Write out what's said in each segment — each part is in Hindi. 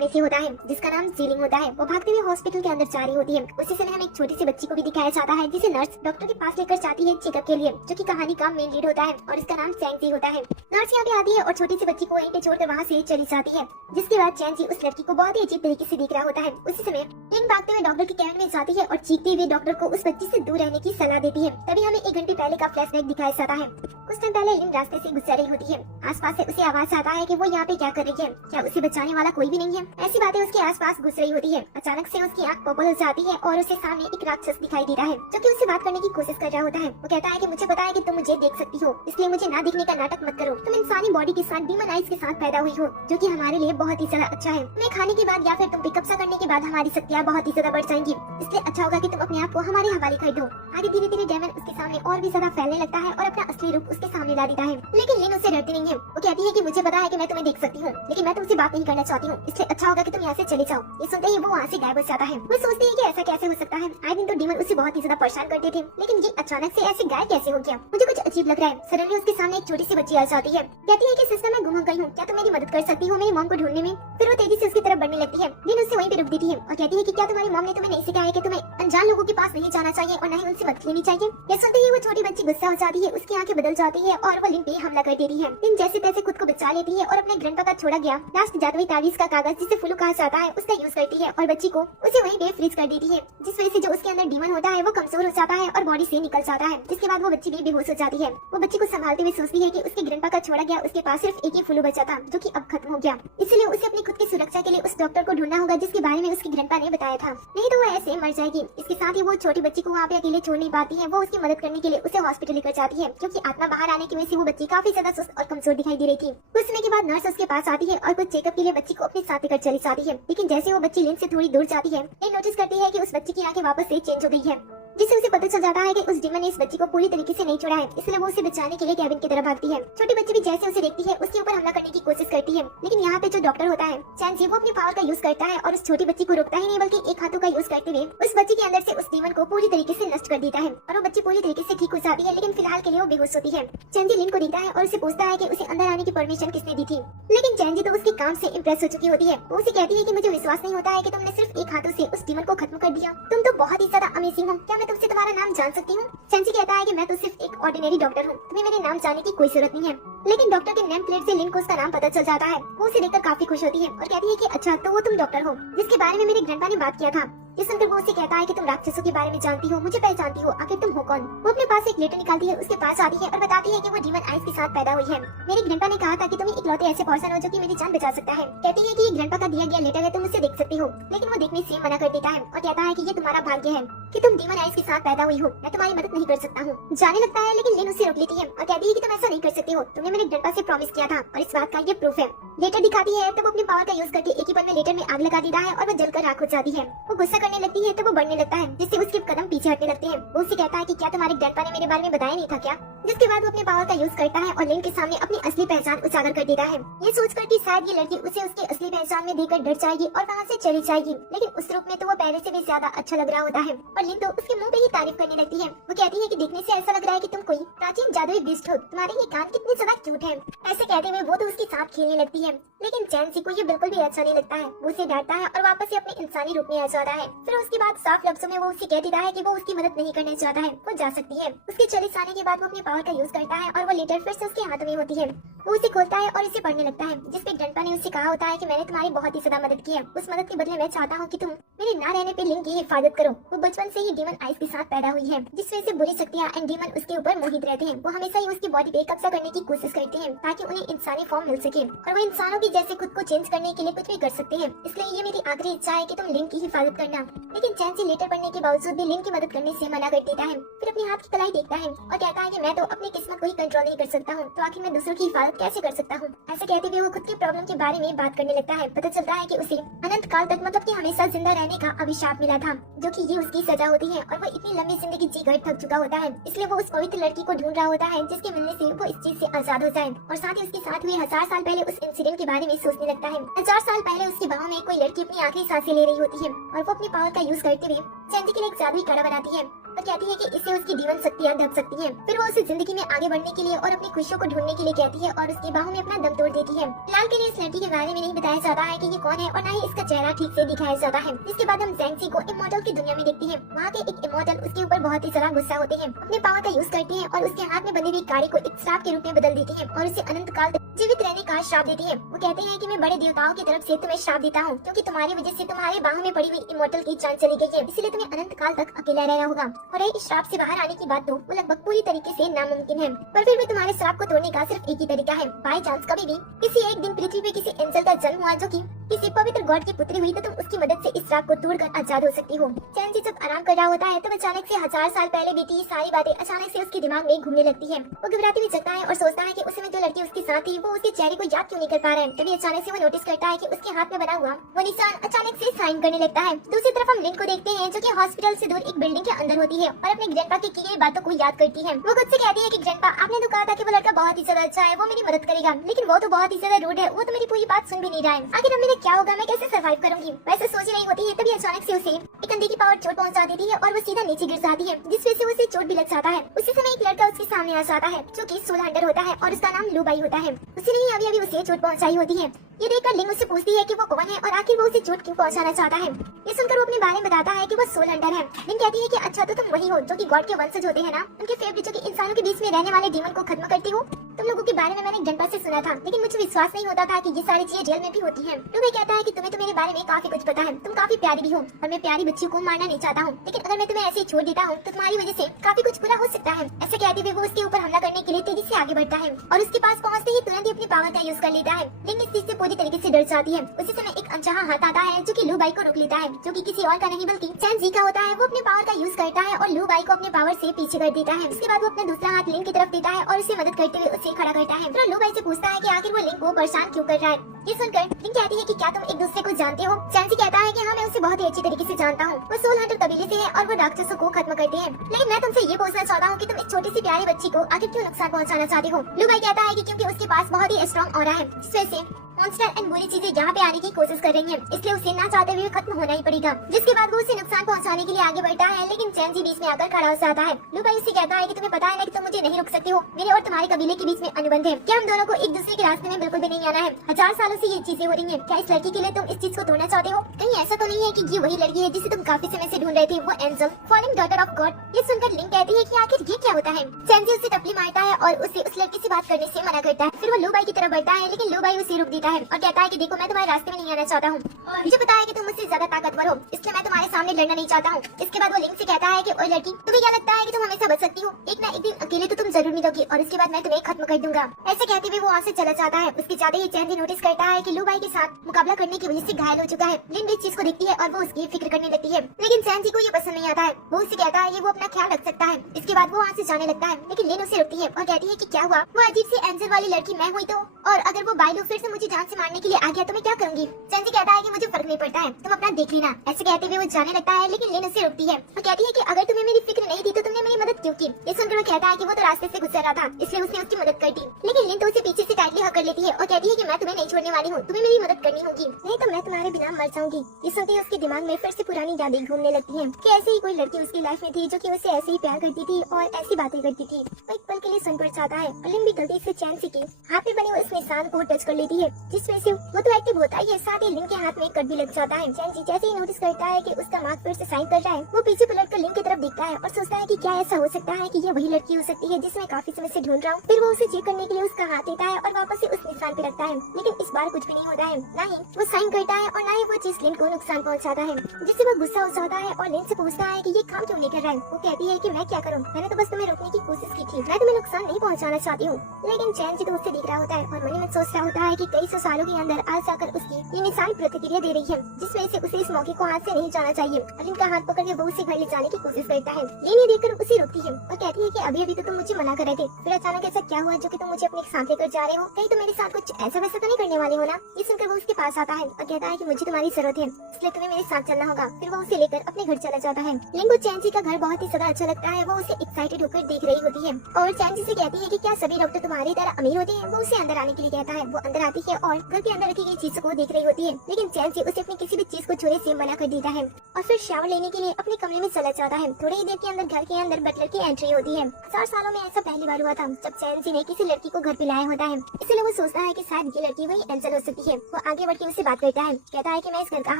में से होता है जिसका नाम जीलिंग होता है। वो भागते हुए हॉस्पिटल के अंदर जा रही होती है। उसी समय हमें एक छोटी सी बच्ची को भी दिखाया जाता है जिसे नर्स डॉक्टर के पास लेकर जाती है चेकअप के लिए, जो कि कहानी का मेन लीड होता है और इसका नाम चैंग होता है। नर्स यहाँ पे आती है और छोटी सी बच्ची को वहीं पे छोड़कर वहाँ से चली जाती है, जिसके बाद चैंग उस लड़की को बहुत ही अजीब तरीके से देख रहा होता है। उसी समय लिन भागते हुए डॉक्टर के कैबिन में जाती है और चीखते हुए डॉक्टर को उस बच्ची से दूर रहने की सलाह देती है। तभी हमें 1 घंटे पहले का फ्लैशबैक दिखाया जाता है। कुछ टाइम पहले लिन रास्ते से गुजर रही होती है। आसपास से उसे आवाज आता है कि वो यहाँ पे क्या कर रही है, क्या उसे बचाने वाला कोई भी नहीं है। ऐसी बातें उसके आसपास घुस रही होती है। अचानक से उसकी आंख पर्पल हो जाती है और उसे सामने एक राक्षस दिखाई देता है, जो कि उससे बात करने की कोशिश कर रहा होता है। वो कहता है कि मुझे पता है कि तुम मुझे देख सकती हो, इसलिए मुझे ना दिखने का नाटक मत करो। तुम इंसानी बॉडी के साथ डीमन आइज के साथ पैदा हुई हो, जो कि हमारे लिए बहुत ही ज्यादा अच्छा है। तुम्हें खाने के बाद या फिर तुम पिकअप करने के बाद हमारी शक्तियाँ बहुत ही ज्यादा बढ़ जाएंगी, इसलिए अच्छा होगा कि तुम अपने आप को हमारे हवाले कर दो। आगे धीरे धीरे डेमन उसके सामने और भी ज्यादा फैलने लगता है और अपना असली रूप उसके सामने ला देता है। लेकिन लिन उससे डरती नहीं है। वो कहती है कि मुझे पता है कि मैं तुम्हें देख सकती हूँ, लेकिन मैं तुमसे बात नहीं करना चाहती हूँ, इसलिए अच्छा होगा कि तुम यहाँ से चले जाओ। ये सुनते ही वो वहाँ से गायब हो जाता है। वो सोचती है कि ऐसा कैसे हो सकता है। आए दिन तो डीमन उसे बहुत ही ज्यादा परेशान करते थे, लेकिन ये अचानक से ऐसे गायब कैसे हो गया। मुझे कुछ अजीब लग रहा है। सडनली उसके सामने एक छोटी सी बच्ची आ जाती है। कहती है कि सिस्टर मैं गुम हो गई हूँ, क्या तुम मेरी मदद कर सकती हो मेरी मॉम को ढूंढने में। फिर वो तेजी से उसकी तरफ बढ़ने लगती है। लिन उससे वहीं पे रुक देती है और कहती है कि क्या तुम्हारी मॉम ने तुम्हें नहीं सिखाया कि तुम्हें अनजान लोगों के पास नहीं जाना चाहिए और न ही उनसे मदद लेनी चाहिए। ये सुनते ही वो छोटी बच्ची गुस्सा हो जाती है, उसकी आंखें बदल जाती है और वो लिन पे हमला कर देती है। लिन जैसे तैसे खुद को बचा लेती है और अपने ग्रैंडपा का छोड़ा गया लास्ट जादुई तावीज का कागज जिसे फुलू कहा जाता है उसका यूज करती है और बच्ची को उसे वहीं पे फ्रीज कर देती है, जिस वजह से जो उसके अंदर डीमन होता है वो कमजोर हो जाता है और बॉडी से निकल जाता है। जिसके बाद वो बच्ची भी बेहोश हो जाती है। वो बच्ची को संभालते हुए सोचती है कि उसके ग्रैंडपा का छोड़ा गया उसके पास सिर्फ एक ही फुलू बचा था, जो कि अब खत्म हो गया। इसलिए उसे अपनी खुद की सुरक्षा के लिए उस डॉक्टर को ढूंढना होगा जिसके बारे में उसके ग्रैंडपा ने बताया था, नहीं तो वो ऐसे मर जाएगी। इसके साथ ही वो छोटी बच्ची को वहाँ पे अकेले छोड़ नहीं पाती है। वो उसकी मदद करने के लिए उसे हॉस्पिटल लेकर जाती है, क्योंकि आत्मा बाहर आने की वजह से वो बच्ची काफी ज्यादा सुस्त और कमजोर दिखाई दे रही थी। कुछ समय के बाद नर्स उसके पास आती है और कुछ चेकअप के लिए बच्ची को अपने साथ लेकर चली जाती है। लेकिन जैसे वो बच्ची लिन से थोड़ी दूर जाती है, लिन नोटिस करती है कि उस बच्ची की आंखें वापस से चेंज हो गई है, जिससे उसे पता चल जाता है कि उस डीमन ने इस बच्ची को पूरी तरीके से नहीं छोड़ा है। इसलिए वो उसे बचाने के लिए कैबिन की तरफ भागती है। छोटी बच्ची भी जैसे उसे देखती है उसके ऊपर हमला करने की कोशिश करती है, लेकिन यहाँ पे जो डॉक्टर होता है चैंग वो अपनी पावर का यूज करता है और उस छोटी बच्ची को रोकता ही नहीं, बल्कि एक हाथों का यूज करते हुए उस बच्ची के अंदर से उस डीमन को पूरी तरीके से नष्ट कर देता है और वो बच्ची पूरी तरीके से ठीक हो जाती है। लेकिन फिलहाल के लिए वो बेहोश होती है। चैंग लिन को देखता है और उसे पूछता है कि उसे अंदर आने की परमिशन किसने दी थी, लेकिन चैंग तो उसके काम से इम्प्रेस हो चुकी होती है। वो उसे कहती है कि मुझे विश्वास नहीं होता है कि तुमने सिर्फ एक हाथों से उस डीमन को खत्म कर दिया। तुम तो बहुत ही ज्यादा अमेजिंग हो। क्या मैं तुमसे तुम्हारा नाम जान सकती हूँ? चैंग कहता है कि मैं तो सिर्फ एक ऑर्डिनरी डॉक्टर हूँ, तुम्हें मेरे नाम जानने की कोई जरूरत नहीं है। लेकिन डॉक्टर के नेम प्लेट से लिन को उसका नाम पता चल जाता है। वो उसे देखकर काफी खुश होती है और कहती है कि अच्छा तो वो तुम डॉक्टर हो जिसके बारे में मेरे ग्रैंडपा ने बात किया था। ये सुनकर वो उसे कहता है कि तुम राक्षसों के बारे में जानती हो, मुझे पहचानती हो, आखिर तुम हो कौन? वो अपने पास एक लेटर निकालती है, उसके पास आती है और बताती है कि वो डीमन आइस के साथ पैदा हुई है। मेरे ग्रैंडपा ने कहा था कि तुम इकलौते ऐसे पर्सन हो जो कि मेरी जान बचा सकता है। कहती है कि ये ग्रैंडपा का दिया गया लेटर है, तुम उसे देख सकती हो। लेकिन वो देखने से मना कर देता है और कहता है कि ये तुम्हारा भाग्य है कि तुम डीमन आइस के साथ पैदा हुई हो, मैं तुम्हारी मदद नहीं कर सकता हूँ। जाने लगता है, लेकिन लिन उसे रोक लेती है और कहती है कि तुम ऐसा नहीं कर सकती हो, तुमने मेरे ग्रैंडपा से प्रॉमिस किया था और इस बात का ये प्रूफ है। लेटर दिखाती है तब अपनी पावर का यूज करके एक ही पल में लेटर में आग लगा देता है और वो जलकर राख हो जाती है। वो गुस्सा करने लगती है तो वो बढ़ने लगता है, जिससे उसके कदम पीछे हटने लगते हैं। वो उसे कहता है कि क्या तुम्हारे ग्रैंडपा ने मेरे बारे में बताया नहीं था क्या? जिसके बाद वो अपने पावर का यूज करता है और लिन के सामने अपनी असली पहचान उजागर कर देता है। ये सोचकर कि शायद ये लड़की उसे उसकी असली पहचान में देकर डर जाएगी और वहाँ से चली जाएगी, लेकिन उस रूप में तो वो पहले से भी ज्यादा अच्छा लग रहा होता है और लिन तो उसके मुंह पे ही तारीफ करने लगती है। वो कहती है कि देखने से ऐसा लग रहा है कि तुम कोई प्राचीन जादुई बीस्ट हो, तुम्हारे ये कान कितने ज्यादा क्यूट है। ऐसे कहते हुए वो तो उसके साथ खेलने लगती है, लेकिन चैंग को ये बिल्कुल भी अच्छा नहीं लगता है। वो उसे डांटता है और वापस से अपने इंसानी रूप में आ जाता है। फिर उसके बाद साफ लफ्जों में वो उसे कह देता है कि वो उसकी मदद नहीं करना चाहता है, वो जा सकती है। उसके चले जाने के बाद वो अपने पावर का यूज करता है और वो लेटर फिर से उसके हाथ में होती है। वो उसे खोलता है और इसे पढ़ने लगता है, जिसपे ग्रैंडपा ने उससे कहा होता है कि मैंने तुम्हारी बहुत ही ज्यादा मदद की है, उस मदद के बदले मैं चाहता हूँ कि तुम मेरे ना रहने पे लिन की हिफाजत करो। वो बचपन से ही डीमन आइस के साथ पैदा हुई है, जिस वजह से बुरी शक्तियाँ एंड डीमन उसके ऊपर मोहित रहते हैं। वो हमेशा ही उसकी बॉडी पे कब्जा करने की कोशिश करते हैं ताकि उन्हें इंसानी फॉर्म मिल सके और वो इंसानों की जैसे खुद को चेंज करने के लिए कुछ भी कर सकते हैं। इसलिए ये मेरी आखिरी इच्छा है कि तुम लिन की हिफाजत करना। लेकिन चैंग लेटर पढ़ने के बावजूद भी लिन की मदद करने से मना कर देता है। फिर अपने हाथ की कलाई देखता है और कहता है कि मैं तो अपनी किस्मत को ही कंट्रोल नहीं कर सकता हूँ, तो आखिर मैं दूसरों की हिफाजत कैसे कर सकता हूँ? ऐसे कहते हुए वो खुद की प्रॉब्लम के बारे में बात करने लगता है। पता चलता है कि उसे अनंत काल तक मतलब कि हमेशा जिंदा रहने का अभिशाप मिला था, जो कि ये उसकी सजा होती है और वो इतनी लंबी जिंदगी जीकर थक चुका होता है। इसलिए वो उस पवित्र लड़की को ढूंढ रहा होता है जिसके मिलने से वो इस चीज से आजाद हो जाए और साथ ही उसके साथ हुए 1000 साल पहले उस इंसिडेंट के बारे में सोचने लगता है। 1000 साल पहले उसके बाहों में कोई लड़की अपनी आखिरी सांसें ले रही होती है और वो अपनी पावर का यूज करते हुए चैंग के लिए एक जादुई कड़ा बनाती है और कहती है कि इससे उसकी जीवन शक्तियाँ दब सकती हैं। फिर वो उसे जिंदगी में आगे बढ़ने के लिए और अपनी खुशियों को ढूंढने के लिए कहती है और उसकी बाहों में अपना दम तोड़ देती है। फिलहाल के लिए इस लड़की के बारे में नहीं बताया जाता है कि ये कौन है और न ही इसका चेहरा ठीक से दिखाया जाता है। इसके बाद हम जैंग सी को इमॉर्टल की दुनिया में देखते हैं। वहाँ के एक इमॉर्टल उसके ऊपर बहुत ही ज्यादा गुस्सा होते हैं, अपने पावर का यूज करते हैं और उसके हाथ में बंधी हुई गाड़ी को एक श्राप के रूप में बदल देती है और उसे अनंत काल तक जीवित रहने का श्राप देती है। वो कहते हैं कि मैं बड़े देवताओं की तरफ से तुम्हें श्राप देता हूँ, क्योंकि तुम्हारी वजह से तुम्हारे बाहों में पड़ी हुई इमॉर्टल की जान चली गई है, इसलिए तुम्हें अनंत काल तक अकेला रहना होगा। और इस श्राप से बाहर आने की बात तो वो लगभग पूरी तरीके से नामुमकिन है, पर फिर भी तुम्हारे श्राप को तोड़ने का सिर्फ एक ही तरीका है। बाई चांस कभी भी किसी एक दिन पृथ्वी पे किसी एंजल का जन्म हुआ जो कि किसी पवित्र गॉड की पुत्री हुई, तो तुम उसकी मदद से इस श्राप को तोड़कर आजाद हो सकती हो। चैन जी जब आराम कर रहा होता है तब अचानक से 1000 साल पहले बीती ये सारी बातें अचानक से उसके दिमाग में घूमने लगती है। वो घबराती हुई जगता है और सोचता है कि उस समय जो लड़की उसके साथ थी वो उसके चेहरे को याद क्यों नहीं कर पा रहा है। तभी अचानक से वो नोटिस करता है कि उसके हाथ में बना हुआ वो निशान अचानक से साइन करने लगता है। दूसरी तरफ हम लिन को देखते हैं जो कि हॉस्पिटल से दूर एक बिल्डिंग के अंदर होती है और अपने ग्रैंडपा की गई बातों को याद करती है। वो खुद से कहती है कि ग्रैंडपा, आपने तो कहा था कि वो लड़का बहुत ही ज्यादा अच्छा है, वो मेरी मदद करेगा, लेकिन वो तो बहुत ही ज्यादा रूड है, वो तो मेरी पूरी बात सुन भी नहीं रहा है। आखिर अब मेरे क्या होगा, मैं कैसे सर्वाइव करूंगी। वैसे सोच ही नहीं होती है तभी अचानक से उसे एक अंधे की पावर चोट पहुंचा देती है और वो सीधा नीचे गिर जाती है, जिस वजह से उसे चोट भी लग जाता है। उसी समय एक लड़का उसके सामने आ जाता है जो कि सोल हंटर होता है और उसका नाम लू बाई होता है। उसी ने अभी अभी उसे चोट पहुंचाई होती है। ये देखकर लिंग उससे पूछती है कि वो कौन है और आखिर वो उसे चोट क्यों पहुंचाना चाहता है। ये सुनकर वो अपने बारे में बताता है कि वो सोल हंटर है। लिंग कहती है कि अच्छा तो तुम वही हो जो कि गॉड के वंशज होते हैं ना, उनके फेवरेट जो कि इंसानों के बीच में रहने वाले डीमन को खत्म करती हो। तुम लोगों के बारे में मैंने ग्रैंडपा से सुना था, लेकिन मुझे विश्वास नहीं होता था कि ये सारी चीजें रियल में भी होती हैं। लू कहता है कि तुम्हें तो मेरे बारे में काफी कुछ पता है, तुम काफी प्यारी भी हो और मैं प्यारी बच्चियों को मारना नहीं चाहता हूँ, लेकिन अगर मैं तुम्हें ऐसे ही छोड़ देता हूँ तो तुम्हारी वजह से काफी कुछ बुरा हो सकता है। ऐसे कहते हुए वो उसके ऊपर हमला करने के लिए तेजी से आगे बढ़ता है और उसके पास पहुँचते ही तुरंत ही अपनी पावर का यूज कर लेता है। लिंग इस चीज से पूरी तरीके से डर जाती है। उसी समय एक अनचाहा हाथ आता है जो कि लू बाई को रोक लेता है, जो कि किसी और का नहीं बल्कि चैन जी का होता है। वो अपने पावर का यूज करता है और लू बाई को अपने पावर से पीछे कर देता है। उसके बाद वो अपना दूसरा हाथ लिंग की तरफ देता है और उसे मदद करते हुए उसे खड़ा करता है। फिर लू बाई से पूछता है कि आखिर वो लिंग को परेशान क्यों कर रहा है। ये सुनकर लिंग कहती है कि क्या तुम एक दूसरे को जानते हो। चैन जी कहता है कि हाँ, मैं उसे बहुत ही अच्छी तरीके से जानता हूँ। वो सोल हंटर कबीले से है और वो राक्षसों को खत्म करते हैं, लेकिन मैं तुमसे ये पूछना चाहता हूँ कि तुम एक छोटी सी प्यारी बच्ची को आखिर क्यों नुकसान पहुँचाना चाहते हो। लू बाई कहता है कि क्योंकि उसके पास बहुत ही स्ट्रॉन्ग ऑरा है, जिस वजह से मॉन्स्टर एंड बुरी चीजें यहाँ पे आने की कोशिश कर रही हैं, इसलिए उसे ना चाहते हुए खत्म होना ही पड़ेगा। जिसके बाद वो उसे नुकसान पहुँचाने के लिए आगे बढ़ता है, लेकिन चैन जी बीच में आकर खड़ा हो जाता है। लू बाई उसे कहता है कि तुम्हें पता है ना कि तुम मुझे नहीं रोक सकते हो, मेरे और तुम्हारे कबीले के बीच में अनुबंध है, क्या हम दोनों को एक दूसरे के रास्ते में बिल्कुल भी नहीं आना है। 1000 सालों से ये चीजें हो रही है, क्या इस लड़की के लिए तुम इस चीज को तोड़ना चाहते हो। कहीं ऐसा तो नहीं है कि ये वही लड़की है जिसे तुम काफी समय से ढूंढ रहे थे, वो angel, falling daughter of God. ये सुनकर लिंग कहती है कि आखिर ये क्या होता है। चैन जी उसे टपली मारता है और उसे उस लड़की से बात करने से मना करता है। फिर वो लू बाई की तरफ बढ़ता है, लेकिन लू बाई उसे रोक देता है और कहता है कि देखो, मैं तुम्हारे रास्ते में नहीं आना चाहता हूँ, मुझे पता है कि तुम मुझसे ज्यादा ताकतवर हो, इसलिए मैं तुम्हारे सामने लड़ना नहीं चाहता हूँ। इसके बाद वो लिंग से कहता है कि ओए लड़की, तुम्हें क्या लगता है कि तुम हमेशा बच सकती हो, एक ना एक दिन अकेले तो तुम जरूर मिलोगी और इसके बाद मैं तुम्हें खत्म कर दूंगा। ऐसे कहते हुए वो वहाँ से चला जाता है। उसके जाते ही चैन जी नोटिस करता है कि लू बाई के साथ मुकाबला करने की वजह से घायल हो चुका है। लिंग इस चीज को देखती है और वो उसकी फिक्र करने लगती है, लेकिन चैन जी को ये पसंद नहीं आता है। वो उसे कहता है कि वो अपना ख्याल रख सकता है। इसके बाद वो वहाँ से जाने लगता है, लेकिन लिन उसे रोकती है और कहती है कि क्या हुआ, वो अजीब सी एंजल वाली लड़की मैं हुई तो, और अगर वो बाई लू फिर से मुझे जान से मारने के लिए आ गया तो मैं क्या करूंगी। चैन जी कहता है कि मुझे फर्क नहीं पड़ता है, तुम अपना देख लेना। ऐसे कहते हुए वो जाने लगता है, लेकिन लिन उसे रोकती है और कहती है कि अगर तुम्हें मेरी फिक्र नहीं थी तो तुमने मेरी मदद क्यों की। ये सुनकर वो कहता है कि वो तो रास्ते से गुजर रहा था, इसलिए उसने उसकी मदद कर दी। लेकिन लिन तो उसे पीछे से टाइटली हक कर लेती है और कहती है कि मैं तुम्हें नहीं छोड़ने वाली हूँ, तुम्हें मेरी मदद करनी होगी, नहीं तो मैं तुम्हारे बिना मर जाऊंगी। ये सुनते ही उसके दिमाग में फिर से पुरानी यादें घूमने लगती है कि ऐसे ही कोई लड़की उसकी लाइफ में थी जो कि उसे ऐसे ही प्यार करती थी और ऐसी बातें करती थी। वो एक पल के लिए सुन पड़ जाता है और लिन भी गलती से चैन सी के हाथ में बने हुए उस निशान को टच कर लेती है, जिस वजह से वो तो एक्टिव होता ही है, साथ ही लिन के हाथ में कट भी लग जाता है। चैन जी जैसे ही नोटिस करता है कि उसका मार्क फिर से साइन कर रहा है, वो पीछे पलट कर लिंग की तरफ देखता है और सोचता है कि क्या ऐसा हो सकता है कि ये वही लड़की हो सकती है जिसे मैं काफी समय से ढूंढ रहा हूँ। फिर वो उसे चेक करने के लिए उसका हाथ देता है और वापस से उस निशान पे रखता है, लेकिन इस बार कुछ भी नहीं होता है, ना ही वो साइन करता है और ना ही वो चीज लिन को नुकसान पहुँचाता है, जिससे वो गुस्सा हो जाता है और लिन से पूछता है कि ये काम क्यों नहीं कर रहा है। वो कहती है कि मैं क्या करूँ, मैंने तो बस तुम्हें रोकने की कोशिश की थी, मैं तुम्हें नुकसान नहीं पहुँचाना चाहती हूँ। लेकिन चैन जी तो उससे देख रहा होता है और मन में सोच रहा होता है कि कई सौ सालों के अंदर आज जाकर उसकी ये निशान प्रतिक्रिया दे रही है, जिस वजह से उसे इस मौके को हाथ से नहीं जाना चाहिए। लिन का हाथ पकड़ के वो उसे घर ले जाने की कोशिश करता है। लिन ये देखकर उसे रोकती है और कहती है कि अभी अभी तो तुम मुझे मना कर रहे थे, फिर अचानक ऐसा क्या हुआ जो कि तुम मुझे अपने साथ लेकर जा रहे हो, कहीं तुम मेरे साथ कुछ ऐसा वैसा तो नहीं करने वाले हो ना। ये सुनकर वो उसके पास आता है और कहता है कि मुझे तुम्हारी जरूरत है, इसलिए तुम्हें मेरे साथ चलना होगा। फिर वो उसे लेकर अपने घर चला जाता है। लिन को चैन जी का घर बहुत ही ज्यादा अच्छा लगता है, वो उसे एक्साइटेड होकर देख रही होती है और चैन जी से कहती है कि क्या सभी डॉक्टर तुम्हारी तरह अमीर होते हैं। वो उसे अंदर आने के लिए कहता है, वो अंदर आती है और घर के अंदर रखी गई चीजों को देख रही होती है, लेकिन चैंसी उसे अपनी किसी भी चीज को छूने से मना कर देता है और फिर शावर लेने के लिए अपने कमरे में चला जाता है। थोड़ी ही देर के अंदर घर के अंदर बटलर की एंट्री होती है। 4 सालों में ऐसा पहली बार हुआ था जब चैंसी ने किसी लड़की को घर पे लाया होता है, इसलिए वो सोचता है कि शायद ये लड़की वही एंजल हो सकती है। वो आगे बढ़ के उससे बात करता है, कहता है कि मैं इस घर का